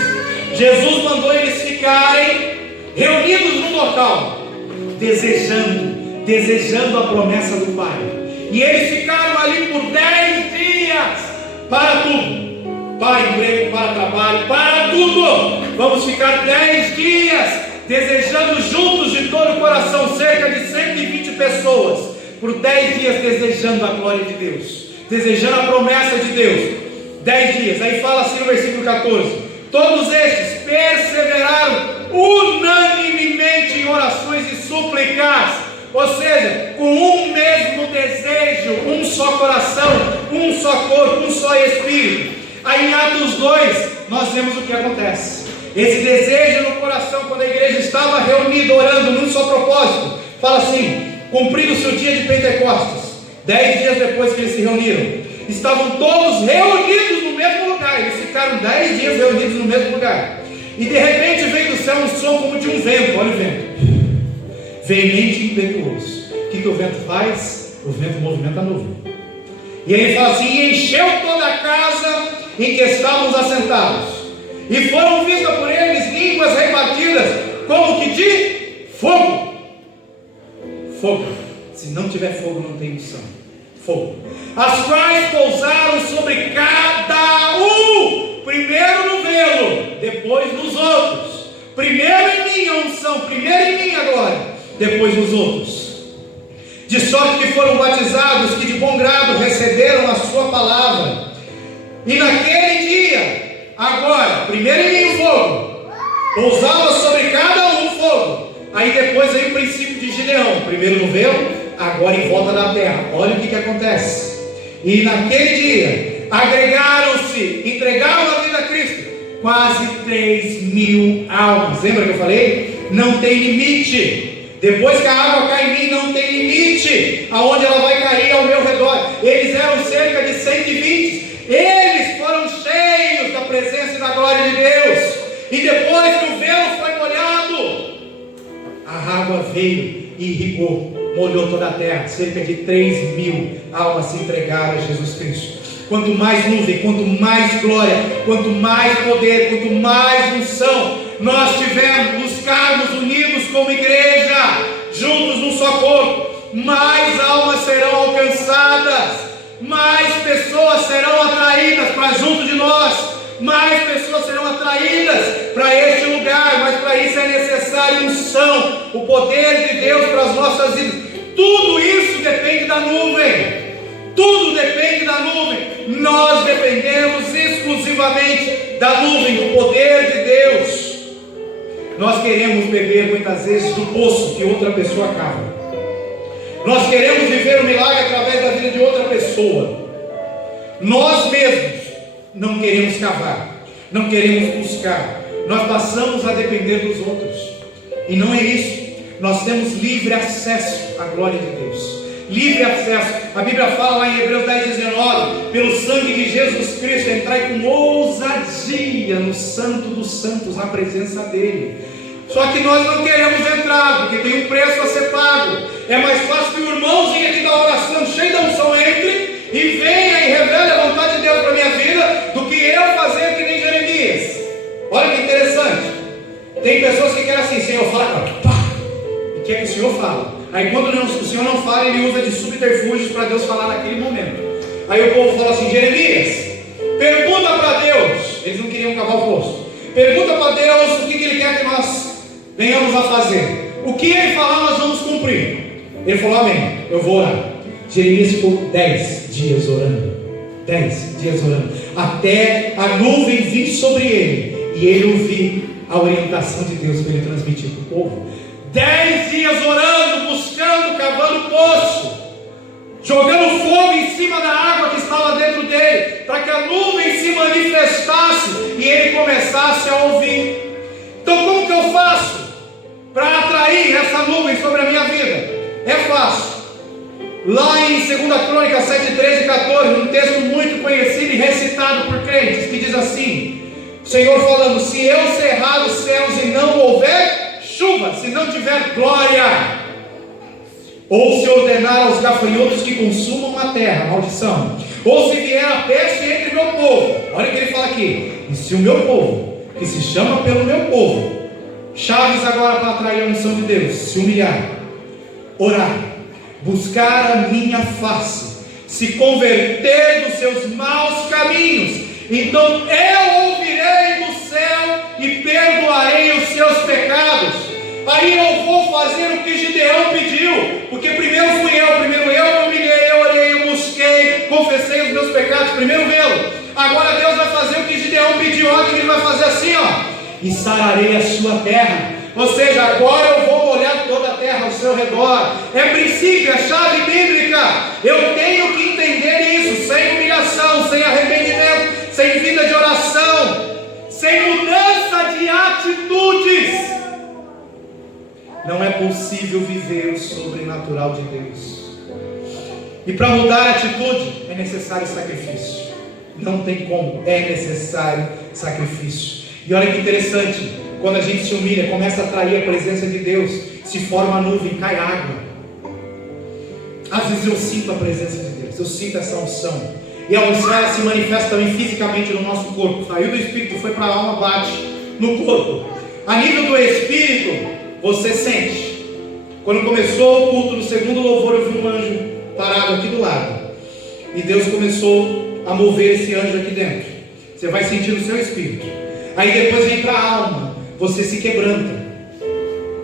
Jesus mandou eles ficarem reunidos num local, desejando a promessa do Pai. E eles ficaram ali por 10 dias, para tudo, para emprego, para trabalho, para tudo. Vamos ficar 10 dias, desejando juntos de todo o coração, cerca de 120 pessoas, por 10 dias desejando a glória de Deus, desejando a promessa de Deus. 10 dias, aí fala assim no versículo 14: todos estes perseveraram unanimemente em orações e súplicas. Ou seja, com um mesmo desejo, um só coração, um só corpo, um só espírito. Aí em Atos 2, nós vemos o que acontece. Esse desejo no coração, quando a igreja estava reunida, orando num só propósito, fala assim: cumprido-se o dia de Pentecostes, 10 dias depois que eles se reuniram, estavam todos reunidos no mesmo lugar. Eles ficaram 10 dias reunidos no mesmo lugar. E de repente veio do céu um som como de um vento. Olha o vento, veemente e impetuoso. O que o vento faz? O vento movimenta a nuvem. E ele fala assim: e encheu toda a casa em que estávamos assentados, e foram vistas por eles línguas repartidas como que de fogo. Fogo. Se não tiver fogo, não tem unção. Fogo. As quais pousaram sobre cada um, primeiro no velo, depois nos outros. Primeiro em mim a unção, primeiro em mim a glória, depois nos outros. De sorte que foram batizados, que de bom grado receberam a sua palavra. E naquele dia, agora, primeiro em mim o fogo, pousava sobre cada um o fogo. Aí depois veio o princípio de Gideão, primeiro no velo, agora em volta da terra. Olha o que acontece. E naquele dia, agregaram-se, entregaram a vida a Cristo, quase 3.000 almas. Lembra que eu falei? Não tem limite. Depois que a água cai em mim, não tem limite aonde ela vai cair ao meu redor. Eles eram cerca de 120. Eles foram cheios da presença e da glória de Deus. E depois que o velo foi molhado, a água veio e irrigou, molhou toda a terra. Cerca de 3.000 almas se entregaram a Jesus Cristo. Quanto mais nuvem, quanto mais glória, quanto mais poder, quanto mais unção nós tivermos, buscarmos unidos como igreja, juntos num só corpo, mais almas serão alcançadas, mais pessoas serão atraídas para junto de nós, mais pessoas serão atraídas para este lugar. Mas para isso é necessário unção, o poder de Deus para as nossas vidas. Tudo isso depende da nuvem. Tudo depende da nuvem. Nós dependemos exclusivamente da nuvem, do poder de Deus. Nós queremos beber muitas vezes do poço que outra pessoa cava. Nós queremos viver o milagre através da vida de outra pessoa. Nós mesmos não queremos cavar, não queremos buscar. Nós passamos a depender dos outros. E não é isso. Nós temos livre acesso à glória de Deus. Livre acesso. A Bíblia fala lá em Hebreus 10:19: pelo sangue de Jesus Cristo entrai com ousadia no santo dos santos, na presença dele. Só que nós não queremos entrar, porque tem um preço a ser pago. É mais fácil que o irmãozinho aqui da oração, cheio da unção, entre e venha e revele a vontade de Deus para a minha vida, do que eu fazer que nem Jeremias. Olha que interessante. Tem pessoas que querem assim: Senhor, fala, pá, e quer que o Senhor fale. Aí quando o Senhor não fala, ele usa de subterfúgios para Deus falar naquele momento. Aí o povo fala assim: Jeremias, pergunta para Deus. Eles não queriam cavar o poço. Pergunta para Deus o que ele quer que nós venhamos a fazer. O que ele falar, nós vamos cumprir. Ele falou: amém, eu vou orar. Jeremias ficou 10 dias orando. 10 dias orando, até a nuvem vir sobre ele, e ele ouvir a orientação de Deus para ele transmitir para o povo. 10 dias orando, buscando, cavando poço, jogando fogo em cima da água que estava dentro dele, para que a nuvem se manifestasse e ele começasse a ouvir. Então como que eu faço para atrair essa nuvem sobre a minha vida? É fácil. Lá em 2 Crônicas 7, 13 e 14, um texto muito conhecido e recitado por crentes, que diz assim: o Senhor falando, se eu cerrar os céus e não houver chuva, se não tiver glória, ou se ordenar aos gafanhotos que consumam a terra, maldição, ou se vier a peste entre meu povo, olha o que ele fala aqui, e se o meu povo, que se chama pelo meu povo, chaves agora para atrair a unção de Deus, se humilhar, orar, buscar a minha face, se converter dos seus maus caminhos, então eu ouvirei do céu e perdoarei os seus pecados. Aí eu vou fazer o que Gideão pediu, porque primeiro eu me humilhei, eu orei, eu busquei, confessei os meus pecados, primeiro vê-lo. Agora Deus vai fazer o que Gideão pediu, olha que ele vai fazer assim, e sararei a sua terra. Ou seja, agora eu vou molhar toda a terra ao seu redor. É princípio, é chave bíblica. Eu tenho que entender isso, sem humilhação, sem arrependimento, sem vida de oração, sem mudança de atitudes, não é possível viver o sobrenatural de Deus. E para mudar a atitude é necessário sacrifício. Não tem como, é necessário sacrifício. E olha que interessante, quando a gente se humilha, começa a atrair a presença de Deus, se forma a nuvem, cai água. Às vezes eu sinto a presença de Deus, eu sinto essa unção. E a unção ela se manifesta também fisicamente no nosso corpo. Saiu do Espírito, foi para a alma, bate no corpo. A nível do Espírito, você sente. Quando começou o culto do segundo louvor, eu vi um anjo parado aqui do lado. E Deus começou a mover esse anjo aqui dentro. Você vai sentir no seu espírito. Aí depois vem para a alma, você se quebranta.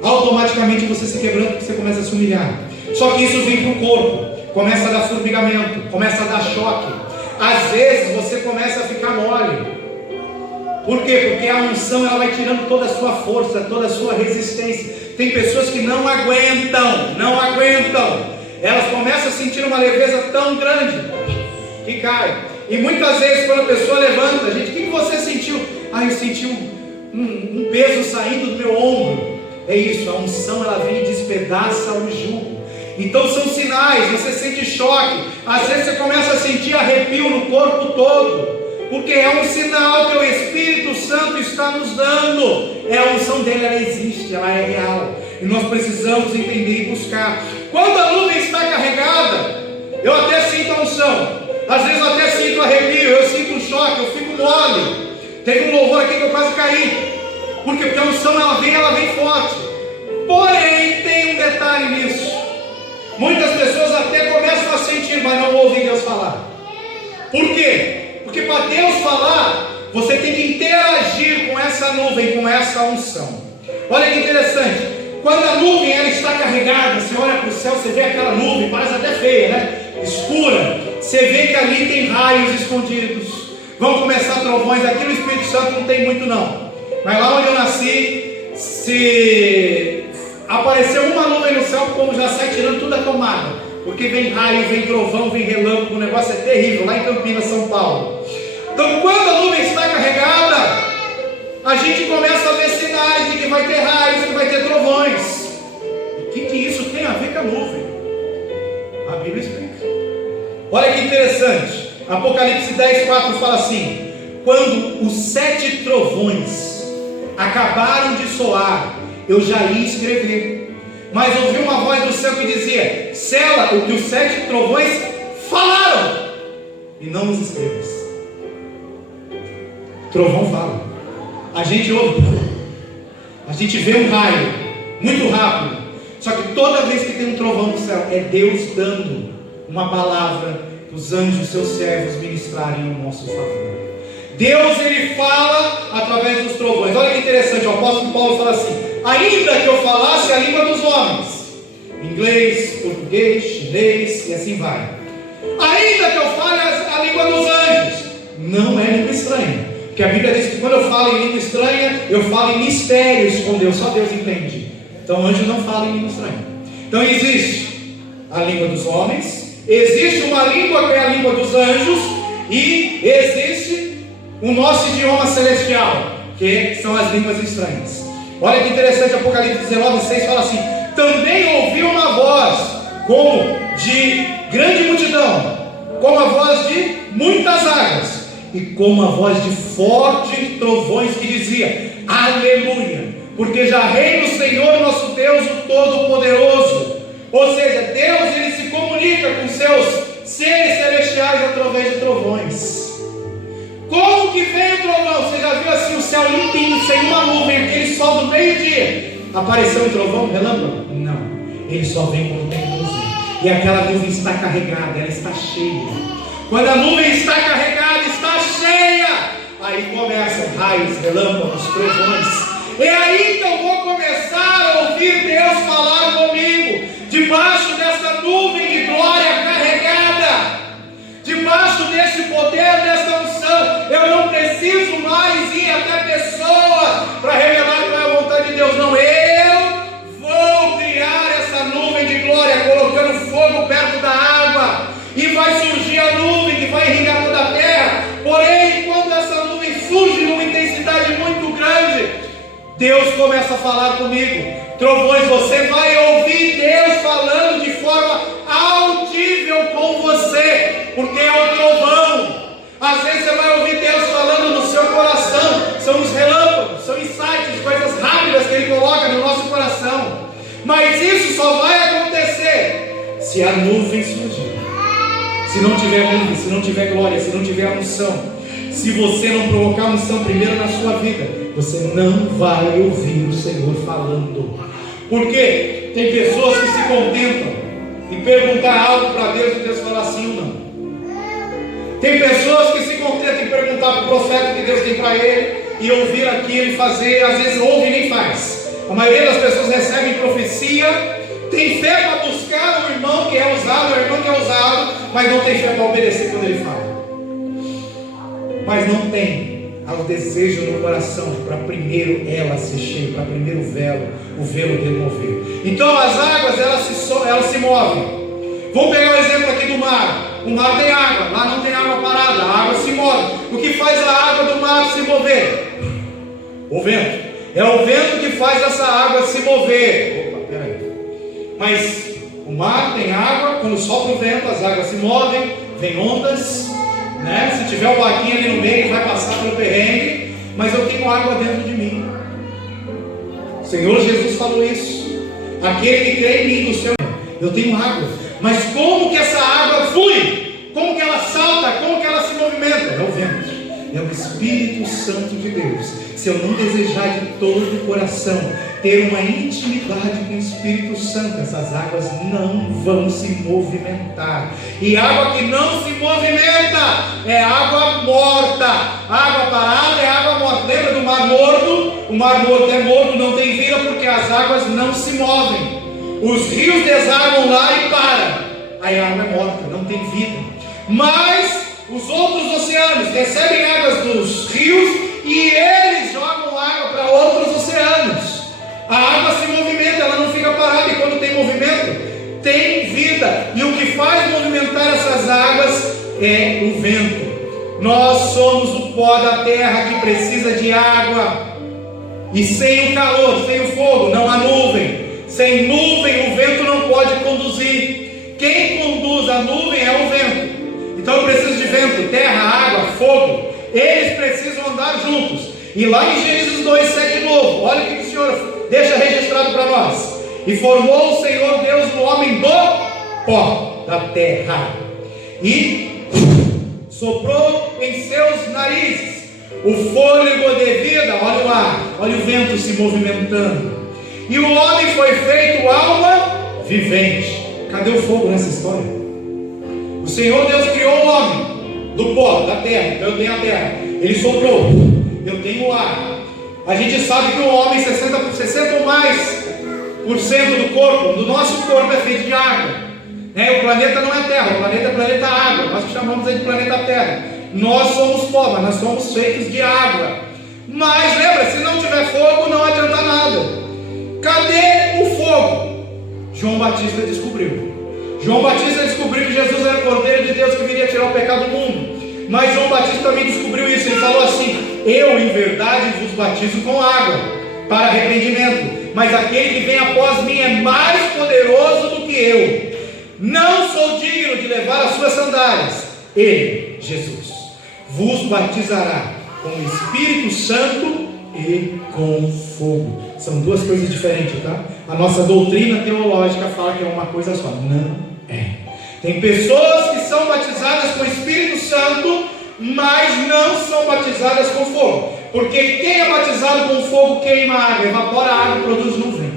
Automaticamente você se quebranta porque você começa a se humilhar. Só que isso vem para o corpo. Começa a dar formigamento, começa a dar choque. Às vezes você começa a ficar mole. Por quê? Porque a unção ela vai tirando toda a sua força, toda a sua resistência. Tem pessoas que não aguentam. Elas começam a sentir uma leveza tão grande que cai. E muitas vezes quando a pessoa levanta, gente, o que você sentiu? Eu senti um peso saindo do meu ombro. É isso, a unção ela vem e despedaça o jugo. Então são sinais, você sente choque, às vezes você começa a sentir arrepio no corpo todo, porque é um sinal que o Espírito Santo está nos dando. A unção dele, ela existe, ela é real, e nós precisamos entender e buscar. Quando a nuvem está carregada, eu até sinto a unção, às vezes eu até sinto arrepio, eu sinto um choque, eu fico mole. Teve um louvor aqui que eu quase caí. Por quê? Porque a unção ela vem forte. Porém, tem um detalhe nisso. Muitas pessoas até começam a sentir, mas não ouvem Deus falar. Por quê? Porque para Deus falar, você tem que interagir com essa nuvem, com essa unção. Olha que interessante. Quando a nuvem ela está carregada, você olha para o céu, você vê aquela nuvem, parece até feia, né? Escura. Você vê que ali tem raios escondidos. Vão começar trovões. Aqui no Espírito Santo não tem muito não. Mas lá onde eu nasci, se apareceu uma nuvem no céu, o povo já sai tirando tudo a tomada. Porque vem raio, vem trovão, vem relâmpago, o negócio é terrível, lá em Campinas, São Paulo. Então quando a nuvem está carregada, a gente começa a ver sinais de que vai ter raios, que vai ter trovões. E o que isso tem a ver com a nuvem? A Bíblia explica. Olha que interessante, Apocalipse 10:4 fala assim: quando os 7 trovões acabaram de soar, eu já ia escrever, mas ouvi uma voz do céu que dizia: sela o que os 7 trovões falaram, e não os escrevas. Trovão fala, a gente ouve, a gente vê um raio muito rápido, só que toda vez que tem um trovão no céu, é Deus dando uma palavra para os anjos, seus servos, ministrarem ao nosso favor. Deus ele fala através dos trovões. Olha que interessante, o apóstolo Paulo fala assim: ainda que eu falasse a língua dos homens, inglês, português, chinês e assim vai, ainda que eu fale a língua dos anjos, não é língua estranha, porque a Bíblia diz que quando eu falo em língua estranha, eu falo em mistérios com Deus, só Deus entende. Então anjo não fala em língua estranha. Então existe a língua dos homens, existe uma língua que é a língua dos anjos, e existe o nosso idioma celestial, que são as línguas estranhas. Olha que interessante, Apocalipse 19:6 fala assim: também ouvi uma voz como de grande multidão, como a voz de muitas águas, e como a voz de fortes trovões, que dizia: aleluia, porque já reina o Senhor nosso Deus, o Todo-Poderoso. Ou seja, Deus, ele se comunica com seus seres celestiais através de trovões. Como que vem o trovão? Você já viu assim o céu limpinho, sem uma nuvem, aquele sol do meio-dia? Apareceu um trovão, relâmpago? Não, ele só vem quando tem nuvem, e aquela nuvem está carregada, ela está cheia. Quando a nuvem está carregada, está cheia, aí começam raios, relâmpagos, trovões. É aí que eu vou começar a ouvir Deus falar comigo, debaixo dessa nuvem de glória carregada, debaixo desse poder, dessa unção. Eu não preciso mais ir até pessoas para revelar qual é a vontade de Deus, não. Eu vou criar essa nuvem de glória, colocando fogo perto da água, e vai surgir a nuvem que vai irrigar toda a terra. Porém, quando essa nuvem surge numa intensidade muito grande, Deus começa a falar comigo. Trovões, você vai ouvir Deus falando de forma audível com você, porque é o trovão. Às vezes você vai ouvir Deus falando no seu coração. São os relâmpagos, são insights, coisas rápidas que Ele coloca no nosso coração. Mas isso só vai acontecer se a nuvem surgir. Se não tiver nuvem, se não tiver glória, se não tiver unção, se você não provocar unção primeiro na sua vida, você não vai ouvir o Senhor falando. Porque tem pessoas que se contentam em perguntar algo para Deus e Deus falar sim ou não. Tem pessoas que se contentam em perguntar para o profeta que Deus tem para ele e ouvir aquilo e fazer, às vezes ouve e nem faz. A maioria das pessoas recebem profecia, tem fé para buscar o irmão que é usado, o irmão que é usado, mas não tem fé para obedecer quando ele fala. Mas não tem o desejo no coração para primeiro ela se cheia, para primeiro o velo dele mover. Então as águas elas se movem. Vamos pegar o exemplo aqui do mar. O mar tem água, lá não tem água parada, a água se move. O que faz a água do mar se mover? O vento. É o vento que faz essa água se mover. Opa, peraí. Mas o mar tem água, quando sopra o vento, as águas se movem, vem ondas, né? Se tiver um barquinho ali no meio, vai passar pelo perrengue, mas eu tenho água dentro de mim. O Senhor Jesus falou isso. Aquele que crê em mim, do seu, eu tenho água. Mas como que essa água flui? Como que ela salta? Como que ela se movimenta? É o vento, é o Espírito Santo de Deus. Se eu não desejar de todo o coração ter uma intimidade com o Espírito Santo, essas águas não vão se movimentar. E água que não se movimenta é água morta. Água parada é água morta. Lembra do mar morto? O mar morto é morto, não tem vida, porque as águas não se movem. Os rios desaguam lá e param. Aí a água é morta, não tem vida. Mas os outros oceanos recebem águas dos rios e eles jogam água para outros oceanos. A água se movimenta, ela não fica parada, e quando tem movimento, tem vida. E o que faz movimentar essas águas é o vento. Nós somos o pó da terra que precisa de água. E sem o calor, sem o fogo, não há nuvem. Sem nuvem o vento não pode conduzir. Quem conduz a nuvem é o vento. Então eu preciso de vento, terra, água, fogo. Eles precisam andar juntos. E lá em Gênesis 2:7 de novo, olha o que o Senhor deixa registrado para nós. E formou o Senhor Deus o homem do pó da terra, e soprou em seus narizes o fôlego de vida. Olha o ar, olha o vento se movimentando. E o homem foi feito alma vivente. Cadê o fogo nessa história? O Senhor Deus criou o homem do pó, da terra. Então eu tenho a terra. Ele soprou, eu tenho o ar. A gente sabe que o homem, 60% ou mais por cento do corpo, do nosso corpo, é feito de água. O planeta não é terra, o planeta é planeta água. Nós chamamos ele de planeta terra. Nós somos pó, mas nós somos feitos de água. Mas lembra, se não tiver fogo, não adianta nada. Cadê João Batista descobriu. João Batista descobriu que Jesus era o Cordeiro de Deus que viria tirar o pecado do mundo. Mas João Batista também descobriu isso. Ele falou assim: eu em verdade vos batizo com água para arrependimento, mas aquele que vem após mim é mais poderoso do que eu. Não sou digno de levar as suas sandálias. Ele, Jesus, vos batizará com o Espírito Santo e com fogo. São duas coisas diferentes, tá? A nossa doutrina teológica fala que é uma coisa só. Não é. Tem pessoas que são batizadas com o Espírito Santo, mas não são batizadas com fogo. Porque quem é batizado com fogo queima a água, evapora a água, produz nuvem.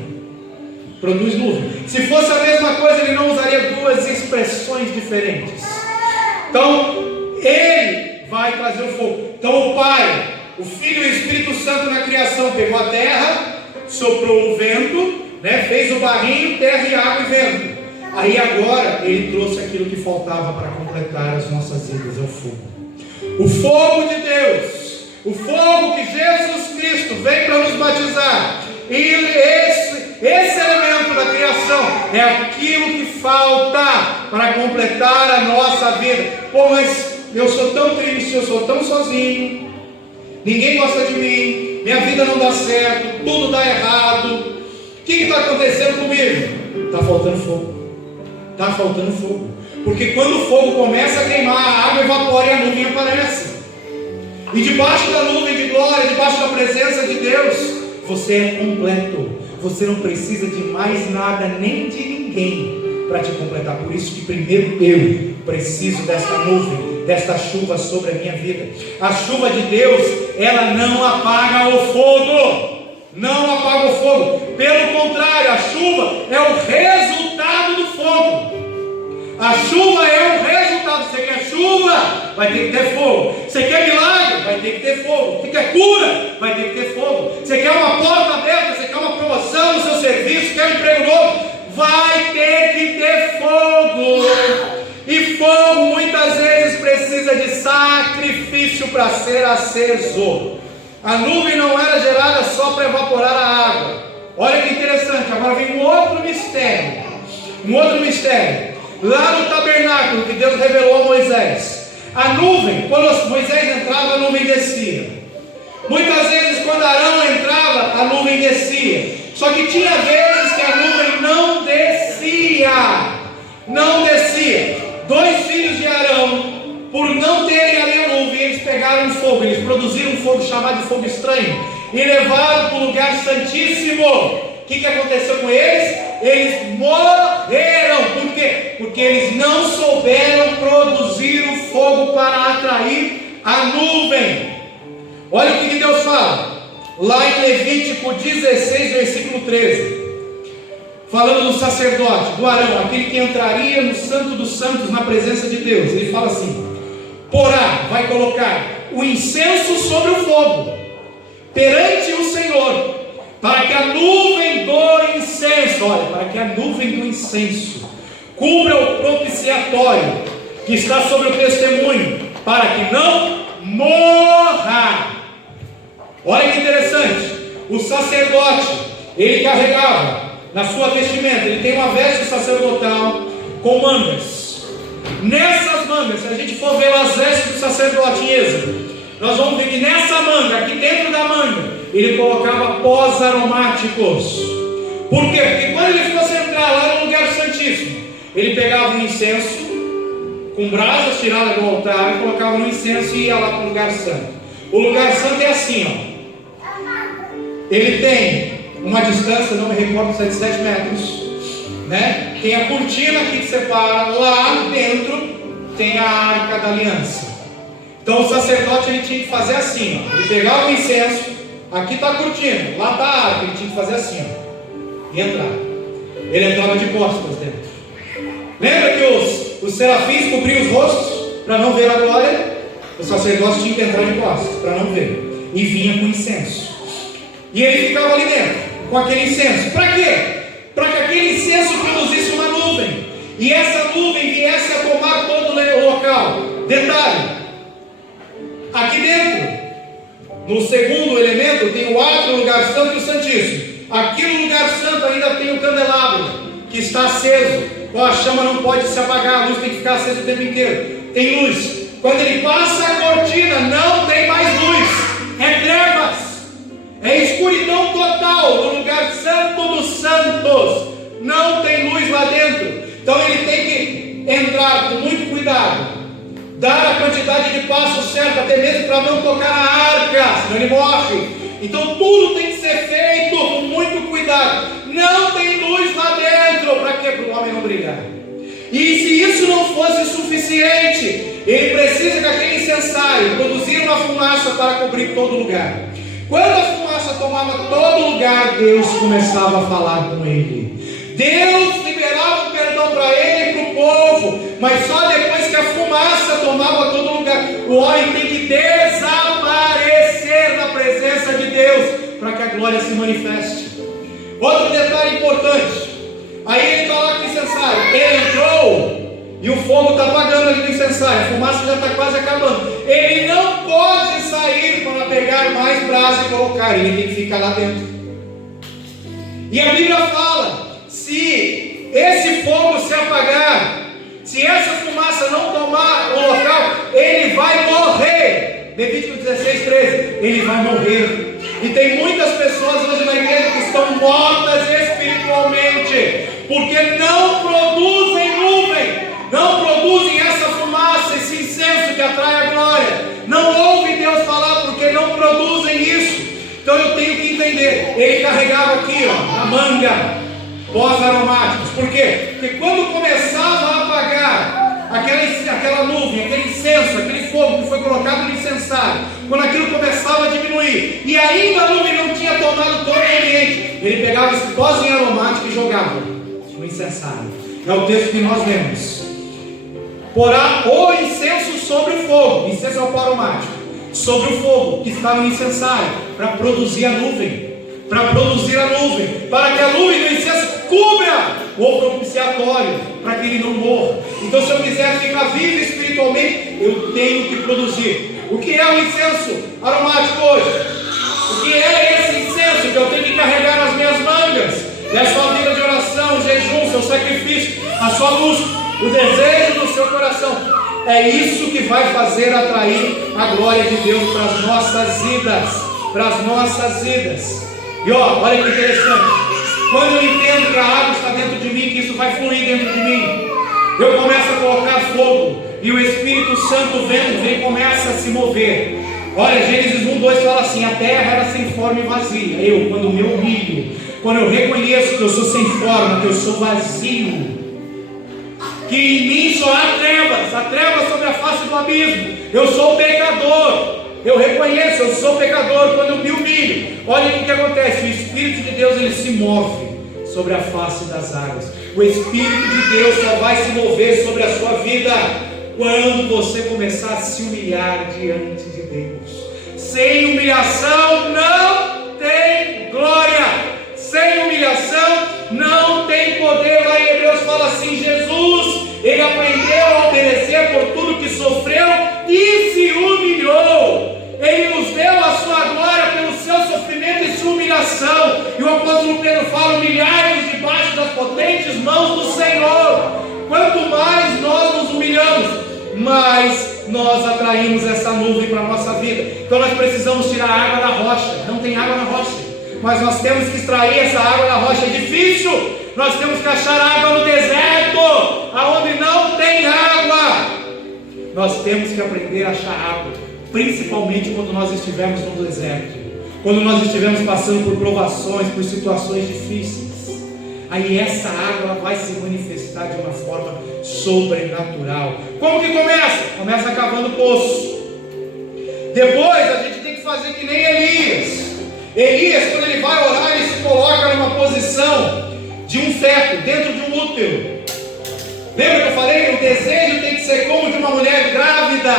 Produz nuvem. Se fosse a mesma coisa, ele não usaria duas expressões diferentes. Então, ele vai trazer o fogo. Então, o Pai, o Filho e o Espírito Santo na criação pegou a terra, soprou o vento, né, fez o barrinho, terra e água e vento. Aí agora ele trouxe aquilo que faltava para completar as nossas vidas, é o fogo. O fogo de Deus, o fogo que Jesus Cristo vem para nos batizar. E esse elemento da criação é aquilo que falta para completar a nossa vida. Pô, mas eu sou tão triste, eu sou tão sozinho, ninguém gosta de mim, minha vida não dá certo, tudo dá errado. O que está acontecendo comigo? Está faltando fogo. Está faltando fogo. Porque quando o fogo começa a queimar, a água evapora e a nuvem aparece. E debaixo da nuvem de glória, debaixo da presença de Deus, você é completo. Você não precisa de mais nada, nem de ninguém para te completar. Por isso que primeiro eu preciso desta nuvem, desta chuva sobre a minha vida. A chuva de Deus, ela não apaga o fogo. Não apaga o fogo. Pelo contrário, a chuva é o resultado do fogo. A chuva é o resultado. Você quer chuva? Vai ter que ter fogo. Você quer milagre? Vai ter que ter fogo. Você quer cura? Vai ter que ter fogo. Você quer uma porta aberta? Você quer uma promoção no seu serviço? Quer um emprego novo? Vai ter que ter fogo. E fogo muitas vezes precisa de sacrifício para ser aceso. A nuvem não era gerada só para evaporar a água. Olha que interessante, agora vem um outro mistério. Lá no tabernáculo que Deus revelou a Moisés, a nuvem, quando Moisés entrava, a nuvem descia. Muitas vezes quando Arão entrava, a nuvem descia. Só que tinha vezes que a nuvem não descia. Dois filhos de Arão, por não terem ali a nuvem, eles pegaram um fogo, eles produziram um fogo chamado de fogo estranho e levaram para o lugar santíssimo. O que aconteceu com eles? Eles morreram. Por quê? Porque eles não souberam produzir o fogo para atrair a nuvem. Olha o que Deus fala lá em Levítico 16, versículo 13, falando do sacerdote, do Arão, aquele que entraria no Santo dos Santos na presença de Deus. Ele fala assim: porá, vai colocar o incenso sobre o fogo perante o Senhor, para que a nuvem do incenso, olha, para que a nuvem do incenso cubra o propiciatório que está sobre o testemunho, para que não morra. Olha que interessante, o sacerdote, ele carregava na sua vestimenta, ele tem uma veste sacerdotal com mangas. Nessas mangas, se a gente for ver as vestes do sacerdote em Êxodo, nós vamos ver que nessa manga, aqui dentro da manga, ele colocava pós aromáticos. Por quê? Porque quando ele fosse entrar lá no lugar santíssimo, ele pegava um incenso com brasas tiradas do altar, colocava no incenso e ia lá para o lugar santo. O lugar santo é assim, ó. Ele tem uma distância, não me recordo se é de 7 metros, né? Tem a cortina aqui que separa. Lá dentro tem a arca da aliança. Então o sacerdote, ele tinha que fazer assim, ó. Ele pegava o incenso, aqui está a cortina, lá está a arca, ele tinha que fazer assim, ó, e entrar. Ele entrava de costas dentro. Lembra que os serafins cobriam os rostos para não ver a glória? O sacerdote tinha que entrar de costas para não ver, e vinha com incenso. E ele ficava ali dentro com aquele incenso. Para quê? Para que aquele incenso produzisse uma nuvem, e essa nuvem viesse a tomar todo o local. Detalhe: aqui dentro, no segundo elemento, tem o átrio, o lugar santo e o santíssimo. Aqui no lugar santo ainda tem o candelabro, que está aceso. A chama não pode se apagar, a luz tem que ficar acesa o tempo inteiro. Tem luz. Quando ele passa a cortina, não tem mais luz, é trevas, é escuridão total. No lugar santo dos santos não tem luz lá dentro. Então ele tem que entrar com muito cuidado, dar a quantidade de passos certa, até mesmo para não tocar na arca, senão ele morre. Então tudo tem que ser feito com muito cuidado. Não tem luz lá dentro. Para quê? Para o homem não brilhar. E se isso não fosse suficiente, ele precisa daquele incensário produzir uma fumaça para cobrir todo lugar. Quando a fumaça tomava todo lugar, Deus começava a falar com ele. Deus liberava o perdão para ele e para o povo, mas só depois que a fumaça tomava todo lugar. O homem tem que desaparecer na presença de Deus para que a glória se manifeste. Outro detalhe importante. Aí ele está lá com o incensário, ele entrou e o fogo está apagando ali no incensário, a fumaça já está quase acabando. Ele não pode sair para pegar mais brasa e colocar, ele tem que ficar lá dentro. E a Bíblia fala: se esse fogo se apagar, se essa fumaça não tomar o local, ele vai morrer. Levítico 16:13, ele vai morrer. E tem muitas pessoas hoje na igreja que estão mortas espiritualmente, porque não produzem nuvem, não produzem essa fumaça, esse incenso que atrai a glória, não ouvem Deus falar porque não produzem isso. Então eu tenho que entender, ele carregava aqui, na manga, pós aromáticos. Por quê? Porque quando começava a apagar aquela nuvem, aquele incenso, aquele fogo que foi colocado no incensário, quando aquilo começava a diminuir, e ainda a nuvem não tinha tomado todo o ambiente, ele pegava esse pozinho aromático e jogava no incensário. É o texto que nós lemos. Porá o incenso sobre o fogo, incenso é o pó aromático, sobre o fogo que está no incensário, para produzir a nuvem, para que a nuvem do incenso cubra o propiciatório, para que ele não morra. Então, se eu quiser ficar vivo espiritualmente, eu tenho que produzir. O que é o incenso aromático hoje? O que é esse incenso que eu tenho que carregar nas minhas mangas? É a sua vida de oração, jejum, seu sacrifício, a sua luz, o desejo do seu coração. É isso que vai fazer atrair a glória de Deus para as nossas vidas, E olha que interessante. Quando eu entendo que a água está dentro de mim, que isso vai fluir dentro de mim, eu começo a colocar fogo, e o Espírito Santo vem e começa a se mover. Olha, Gênesis 1:2 fala assim: a terra era sem forma e vazia. Quando me humilho, quando eu reconheço que eu sou sem forma, que eu sou vazio, que em mim só há trevas sobre a face do abismo, eu sou pecador, eu reconheço, eu sou pecador. Quando eu me humilho, olha o que acontece: o Espírito de Deus, ele se move sobre a face das águas. O Espírito de Deus só vai se mover sobre a sua vida quando você começar a se humilhar diante de Deus. Sem humilhação não tem glória, sem humilhação não tem poder. Lá em Hebreus fala assim: Jesus, ele aprendeu a obedecer por tudo que sofreu e se humilhou. Ele nos deu a sua glória pelo seu sofrimento e sua humilhação. E o apóstolo Pedro fala: humilhai-vos debaixo das potentes mãos do Senhor. Quanto mais nós nos humilhamos, mais nós atraímos essa nuvem para a nossa vida. Então nós precisamos tirar a água da rocha. Não tem água na rocha, mas nós temos que extrair essa água da rocha. É difícil. Nós temos que achar água no deserto, aonde não tem água. Nós temos que aprender a achar água, principalmente quando nós estivermos no deserto, quando nós estivermos passando por provações, por situações difíceis. Aí essa água vai se manifestar de uma forma sobrenatural. Como que começa? Começa cavando poço. Depois a gente tem que fazer que nem Elias. Elias, quando ele vai orar, ele se coloca numa posição de um feto, dentro de um útero. Lembra que eu falei? O desejo tem que ser como de uma mulher grávida,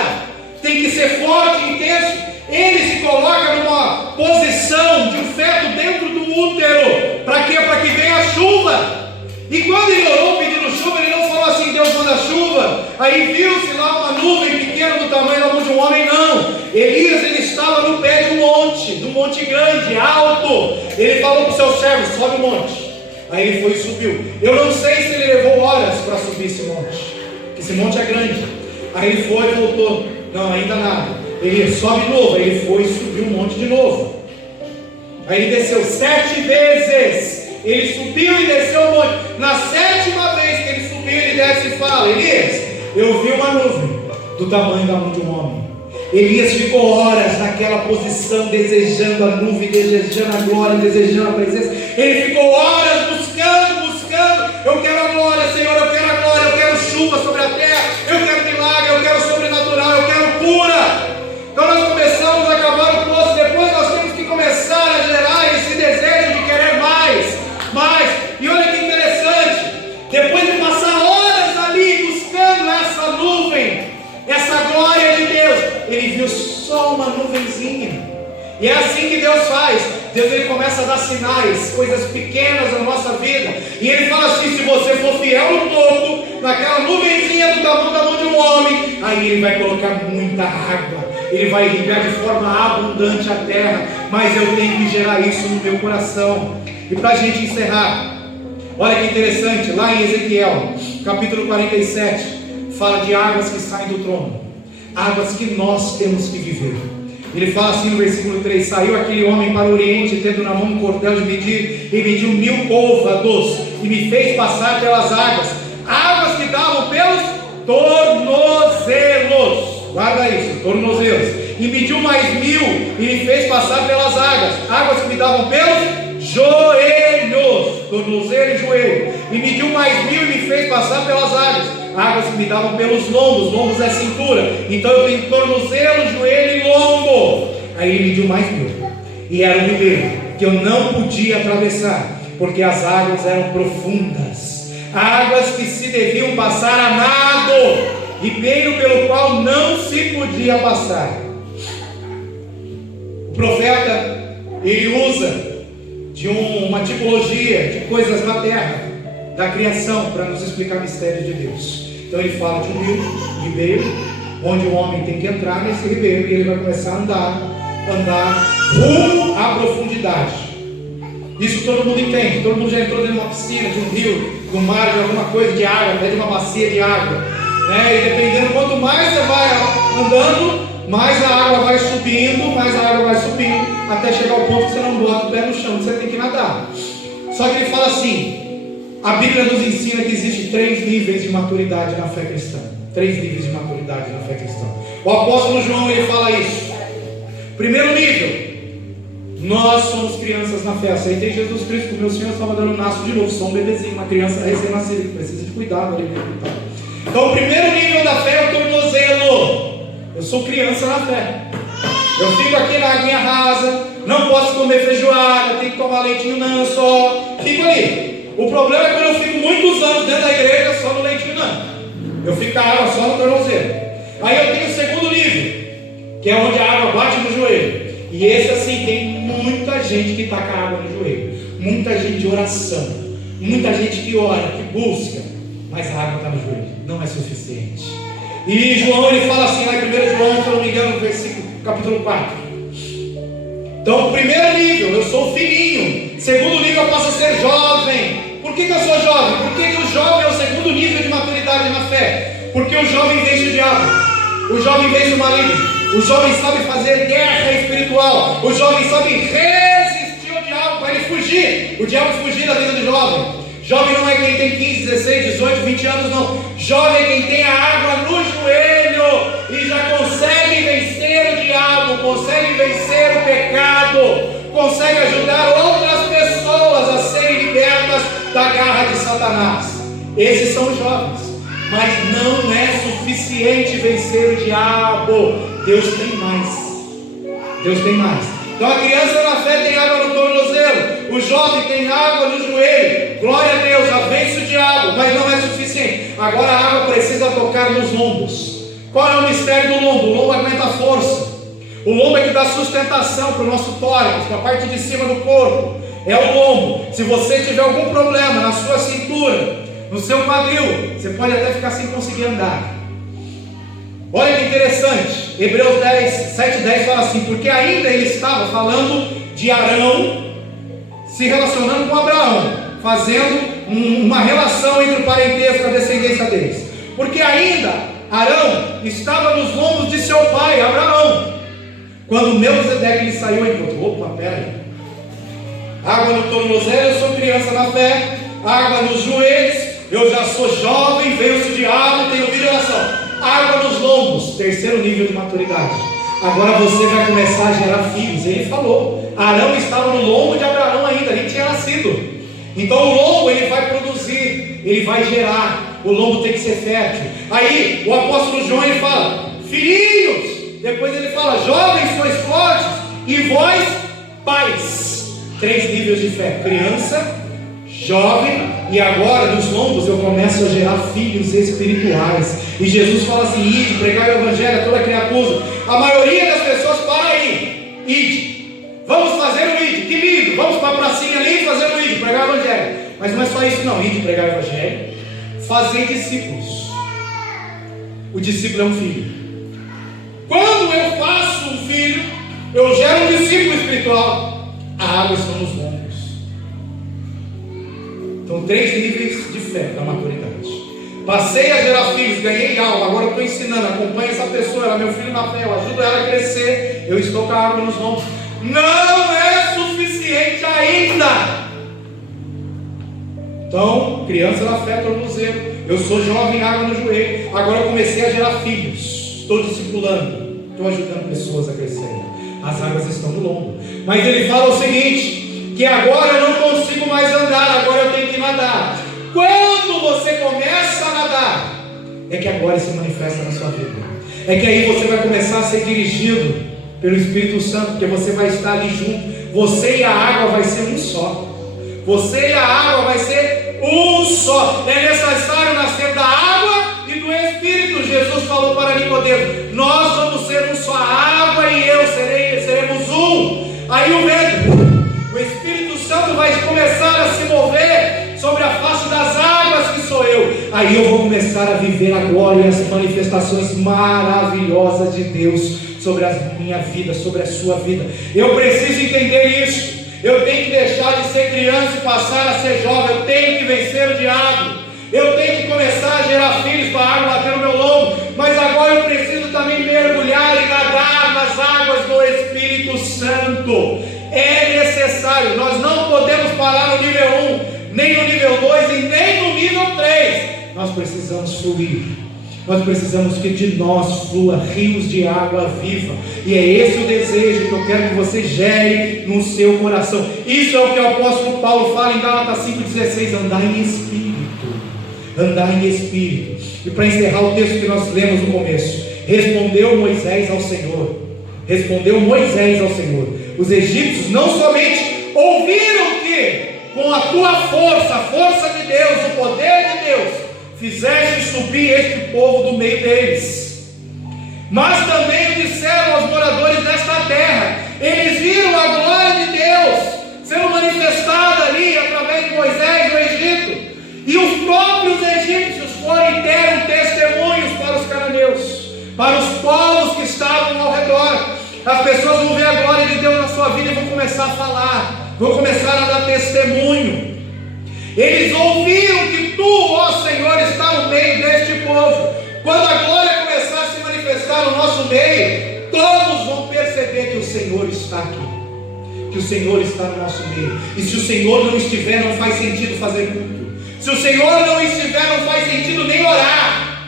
tem que ser forte e intenso. Ele se coloca numa posição de um feto dentro do útero. Para quê? Para que venha a chuva. E quando ele orou pedindo chuva, ele não falou assim: Deus manda chuva. Aí viu-se lá uma nuvem pequena do tamanho da mão de um homem, não. Elias, ele estava no pé de um monte grande, alto. Ele falou para os seus servos: sobe o monte. Aí ele foi e subiu. Eu não sei se ele levou horas para subir esse monte, porque esse monte é grande. Aí ele foi e voltou. Não, ainda nada. Ele sobe de novo. Aí ele foi e subiu um monte de novo. Aí ele desceu 7 vezes. Ele subiu e desceu um monte. Na 7ª vez que ele subiu, ele desce e fala: Elias, eu vi uma nuvem do tamanho da mão de um homem. Elias ficou horas naquela posição, desejando a nuvem, desejando a glória, desejando a presença. Ele ficou horas buscando. Eu quero a glória, Senhor, eu quero a glória, eu quero chuva sobre a terra, eu quero milagre, eu quero sobrenatural, eu quero cura. Então nós começamos a cavar o poço. Depois nós temos que começar a gerar esse desejo de querer mais. E olha que interessante, depois de passar horas ali buscando essa nuvem, essa glória de Deus, ele viu só uma nuvenzinha. E é assim que Deus faz. Deus, ele começa a dar sinais, coisas pequenas na nossa vida, e ele fala assim: se você for fiel no pouco, naquela nuvenzinha do tamanho da mão de um homem, aí ele vai colocar muita água, ele vai irrigar de forma abundante a terra. Mas eu tenho que gerar isso no meu coração. E para a gente encerrar, olha que interessante, lá em Ezequiel capítulo 47, fala de águas que saem do trono, águas que nós temos que viver. Ele fala assim no versículo 3: saiu aquele homem para o oriente, tendo na mão um cordel de medir, e mediu 1000 côvados, e me fez passar pelas águas que davam pelos tornozelos. Guarda isso, tornozelos. E mediu mais 1000, e me fez passar pelas águas que me davam pelos joelhos, tornozelo e joelho. E mediu mais 1000 e me fez passar pelas águas que me davam pelos lombos é cintura. Então eu tenho tornozelo, joelho e lombo. Aí ele mediu mais 1000, e era um ribeiro que eu não podia atravessar, porque as águas eram profundas, águas que se deviam passar a nado, ribeiro pelo qual não se podia passar. O profeta, ele usa de uma tipologia de coisas na terra, da criação, para nos explicar mistérios de Deus. Então ele fala de um ribeiro, onde o homem tem que entrar nesse ribeiro, e ele vai começar a andar rumo à profundidade. Isso todo mundo entende. Todo mundo já entrou dentro de uma piscina, de um rio, do mar, de alguma coisa de água, até de uma bacia de água, né? E dependendo, quanto mais você vai andando, mais a água vai subindo, até chegar ao ponto que você não bota o pé no chão, você tem que nadar. Só que ele fala assim: a Bíblia nos ensina que existe 3 níveis de maturidade na fé cristã. 3 níveis de maturidade na fé cristã. O apóstolo João, ele fala isso. Primeiro nível: nós somos crianças na fé. Aceitei Jesus Cristo como meu Senhor e Salvador, eu nasço de novo, sou um bebezinho, uma criança recém-nascida, que precisa de cuidado ali. Então o primeiro nível da fé é o tornozelo. Eu sou criança na fé. Eu fico aqui na aguinha rasa, não posso comer feijoada, tenho que tomar leitinho não só, fico ali. O problema é quando eu fico muitos anos dentro da igreja só no leitinho não. Eu fico com a água só no tornozelo. Aí eu tenho o segundo nível, que é onde a água bate no joelho. E esse assim, tem muita gente que está com a água no joelho, muita gente de oração, muita gente que ora, que busca, mas a água está no joelho, não é suficiente. E João, ele fala assim lá em 1 João, se eu não me engano, no versículo, capítulo 4. Então, primeiro nível, eu sou filhinho. Segundo nível, eu posso ser jovem. Por que eu sou jovem? Por que o jovem é o segundo nível de maturidade na fé? Porque o jovem vence o diabo, o jovem vence o maligno, o jovem sabe fazer guerra espiritual, o jovem sabe resistir ao diabo para ele fugir, o diabo fugir da vida do jovem. Jovem não é quem tem 15, 16, 18, 20 anos, não. Jovem é quem tem a água no joelho e já consegue vencer o diabo, consegue vencer o pecado, consegue ajudar outras pessoas a serem libertas da garra de Satanás. Esses são os jovens. Mas não é suficiente vencer o diabo. Deus tem mais. Deus tem mais. Então a criança na fé tem água no tornozelo, o jovem tem água no joelho. Glória a Deus, já vence o diabo, mas não é suficiente. Agora a água precisa tocar nos lombos. Qual é o mistério do lombo? O lombo aguenta a força. O lombo é que dá sustentação para o nosso tórax, para a parte de cima do corpo. É o lombo. Se você tiver algum problema na sua cintura, no seu quadril, você pode até ficar sem conseguir andar. Olha que interessante, Hebreus 7:10 fala assim: porque ainda ele estava falando de Arão, se relacionando com Abraão, fazendo uma relação entre o parentesco e a descendência deles. Porque ainda Arão estava nos lombos de seu pai, Abraão. Quando Melquisedeque lhe saiu ao encontro, opa, pera aí. Água no tornozelo, eu sou criança na fé. Água nos joelhos, eu já sou jovem, venço o diabo, tenho vida e oração. Água nos lombos, terceiro nível de maturidade. Agora você vai começar a gerar filhos. Ele falou, Arão estava no lombo de Abraão ainda, nem tinha nascido. Então o lombo ele vai produzir, ele vai gerar. O lombo tem que ser fértil. Aí o apóstolo João ele fala, filhinhos. Depois ele fala, jovens sois fortes, e vós pais. 3 níveis de fé: criança, jovem, e agora nos lombos eu começo a gerar filhos espirituais. E Jesus fala assim: ide, pregai o evangelho a toda criatura. A maioria das pessoas para aí, ide, vamos fazer o ide, que lindo, vamos para a pracinha ali e fazer o ide, pregar o evangelho. Mas não é só isso não, ide, pregar o evangelho, fazer discípulos. O discípulo é um filho. Quando eu faço um filho, eu gero um discípulo espiritual. A água está nos lombos. Então 3 níveis de fé da maturidade. Passei a gerar filhos, ganhei algo, agora eu estou ensinando, acompanho essa pessoa, ela é meu filho na fé, eu ajudo ela a crescer, eu estou com a água nos lombos. Não é suficiente ainda. Então, criança na fé, tornozelo. Eu sou jovem, água no joelho. Agora eu comecei a gerar filhos, estou discipulando, estou ajudando pessoas a crescerem. As águas estão no lombo. Mas ele fala o seguinte, que agora eu não consigo mais andar, agora eu tenho que nadar. Quando você começa a nadar, é que agora se manifesta na sua vida. É que aí você vai começar a ser dirigido pelo Espírito Santo, porque você vai estar ali junto. Você e a água vai ser um só. Você e a água vai ser um só. É necessário nascer da água e do Espírito. Jesus falou para Nicodemo: nós vamos ser um só, a água e eu seremos um. Aí o Espírito Santo vai começar a se mover sobre a face das águas que sou eu. Aí eu vou começar a viver a glória e as manifestações maravilhosas de Deus sobre a minha vida, sobre a sua vida. Eu preciso entender isso. Eu tenho que deixar de ser criança e passar a ser jovem. Eu tenho que vencer o diabo. Eu tenho que começar a gerar filhos para a água bater no meu lombo. Mas agora eu preciso também mergulhar e nadar nas águas do Espírito Santo. É necessário. Nós não podemos parar no nível 1, nem no nível 2 e nem no nível 3. Nós precisamos fluir. Nós precisamos que de nós flua rios de água viva. E é esse o desejo que eu quero que você gere no seu coração. Isso é o que o apóstolo Paulo fala em Gálatas 5,16: andar em espírito. Andar em espírito. E para encerrar o texto que nós lemos no começo, respondeu Moisés ao Senhor. Respondeu Moisés ao Senhor: os egípcios não somente ouviram que com a tua força, a força de Deus, o poder de Deus, fizeste subir este povo do meio deles, mas também disseram aos moradores desta terra. Eles viram a glória de Deus sendo manifestada ali através de Moisés no Egito, e os próprios egípcios foram e deram testemunhos para os cananeus, para os povos que estavam ao redor. As pessoas vão ver a glória de Deus na sua vida e vão começar a falar, vão começar a dar testemunho. Eles ouviram que tu, ó Senhor, está no meio deste povo. Quando a glória começar a se manifestar no nosso meio, todos vão perceber que o Senhor está aqui, que o Senhor está no nosso meio. E se o Senhor não estiver, não faz sentido fazer culto. Se o Senhor não estiver, não faz sentido nem orar.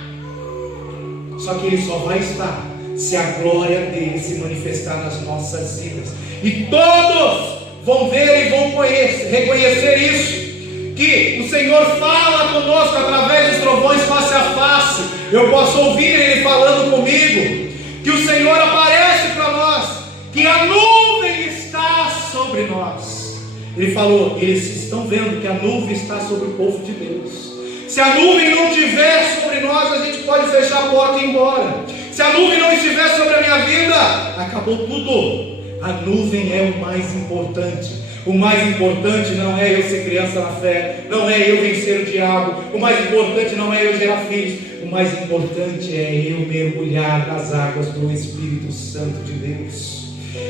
Só que Ele só vai estar se a glória dele se manifestar nas nossas vidas. E todos vão ver e vão reconhecer isso, que o Senhor fala conosco através dos trovões face a face. Eu posso ouvir Ele falando comigo, que o Senhor aparece para nós, que a nuvem está sobre nós. Ele falou, eles estão vendo que a nuvem está sobre o povo de Deus. Se a nuvem não estiver sobre nós, a gente pode fechar a porta e ir embora. Se a nuvem não estiver sobre a minha vida, acabou tudo. A nuvem é o mais importante. O mais importante não é eu ser criança na fé, não é eu vencer o diabo, o mais importante não é eu gerar filhos, o mais importante é eu mergulhar nas águas do Espírito Santo de Deus.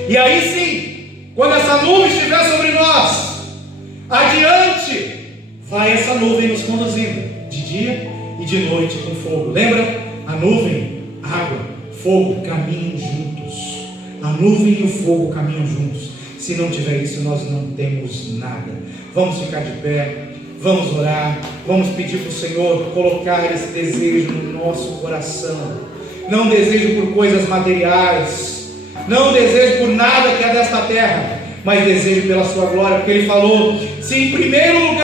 E aí sim, quando essa nuvem estiver sobre nós, adiante vai essa nuvem nos conduzindo, de dia e de noite com fogo. Lembra? A nuvem, água, fogo caminham juntos. A nuvem e o fogo caminham juntos. Se não tiver isso, nós não temos nada. Vamos ficar de pé, vamos orar, vamos pedir para o Senhor colocar esse desejo no nosso coração. Não desejo por coisas materiais, não desejo por nada que é desta terra, mas desejo pela sua glória, porque Ele falou: se em primeiro lugar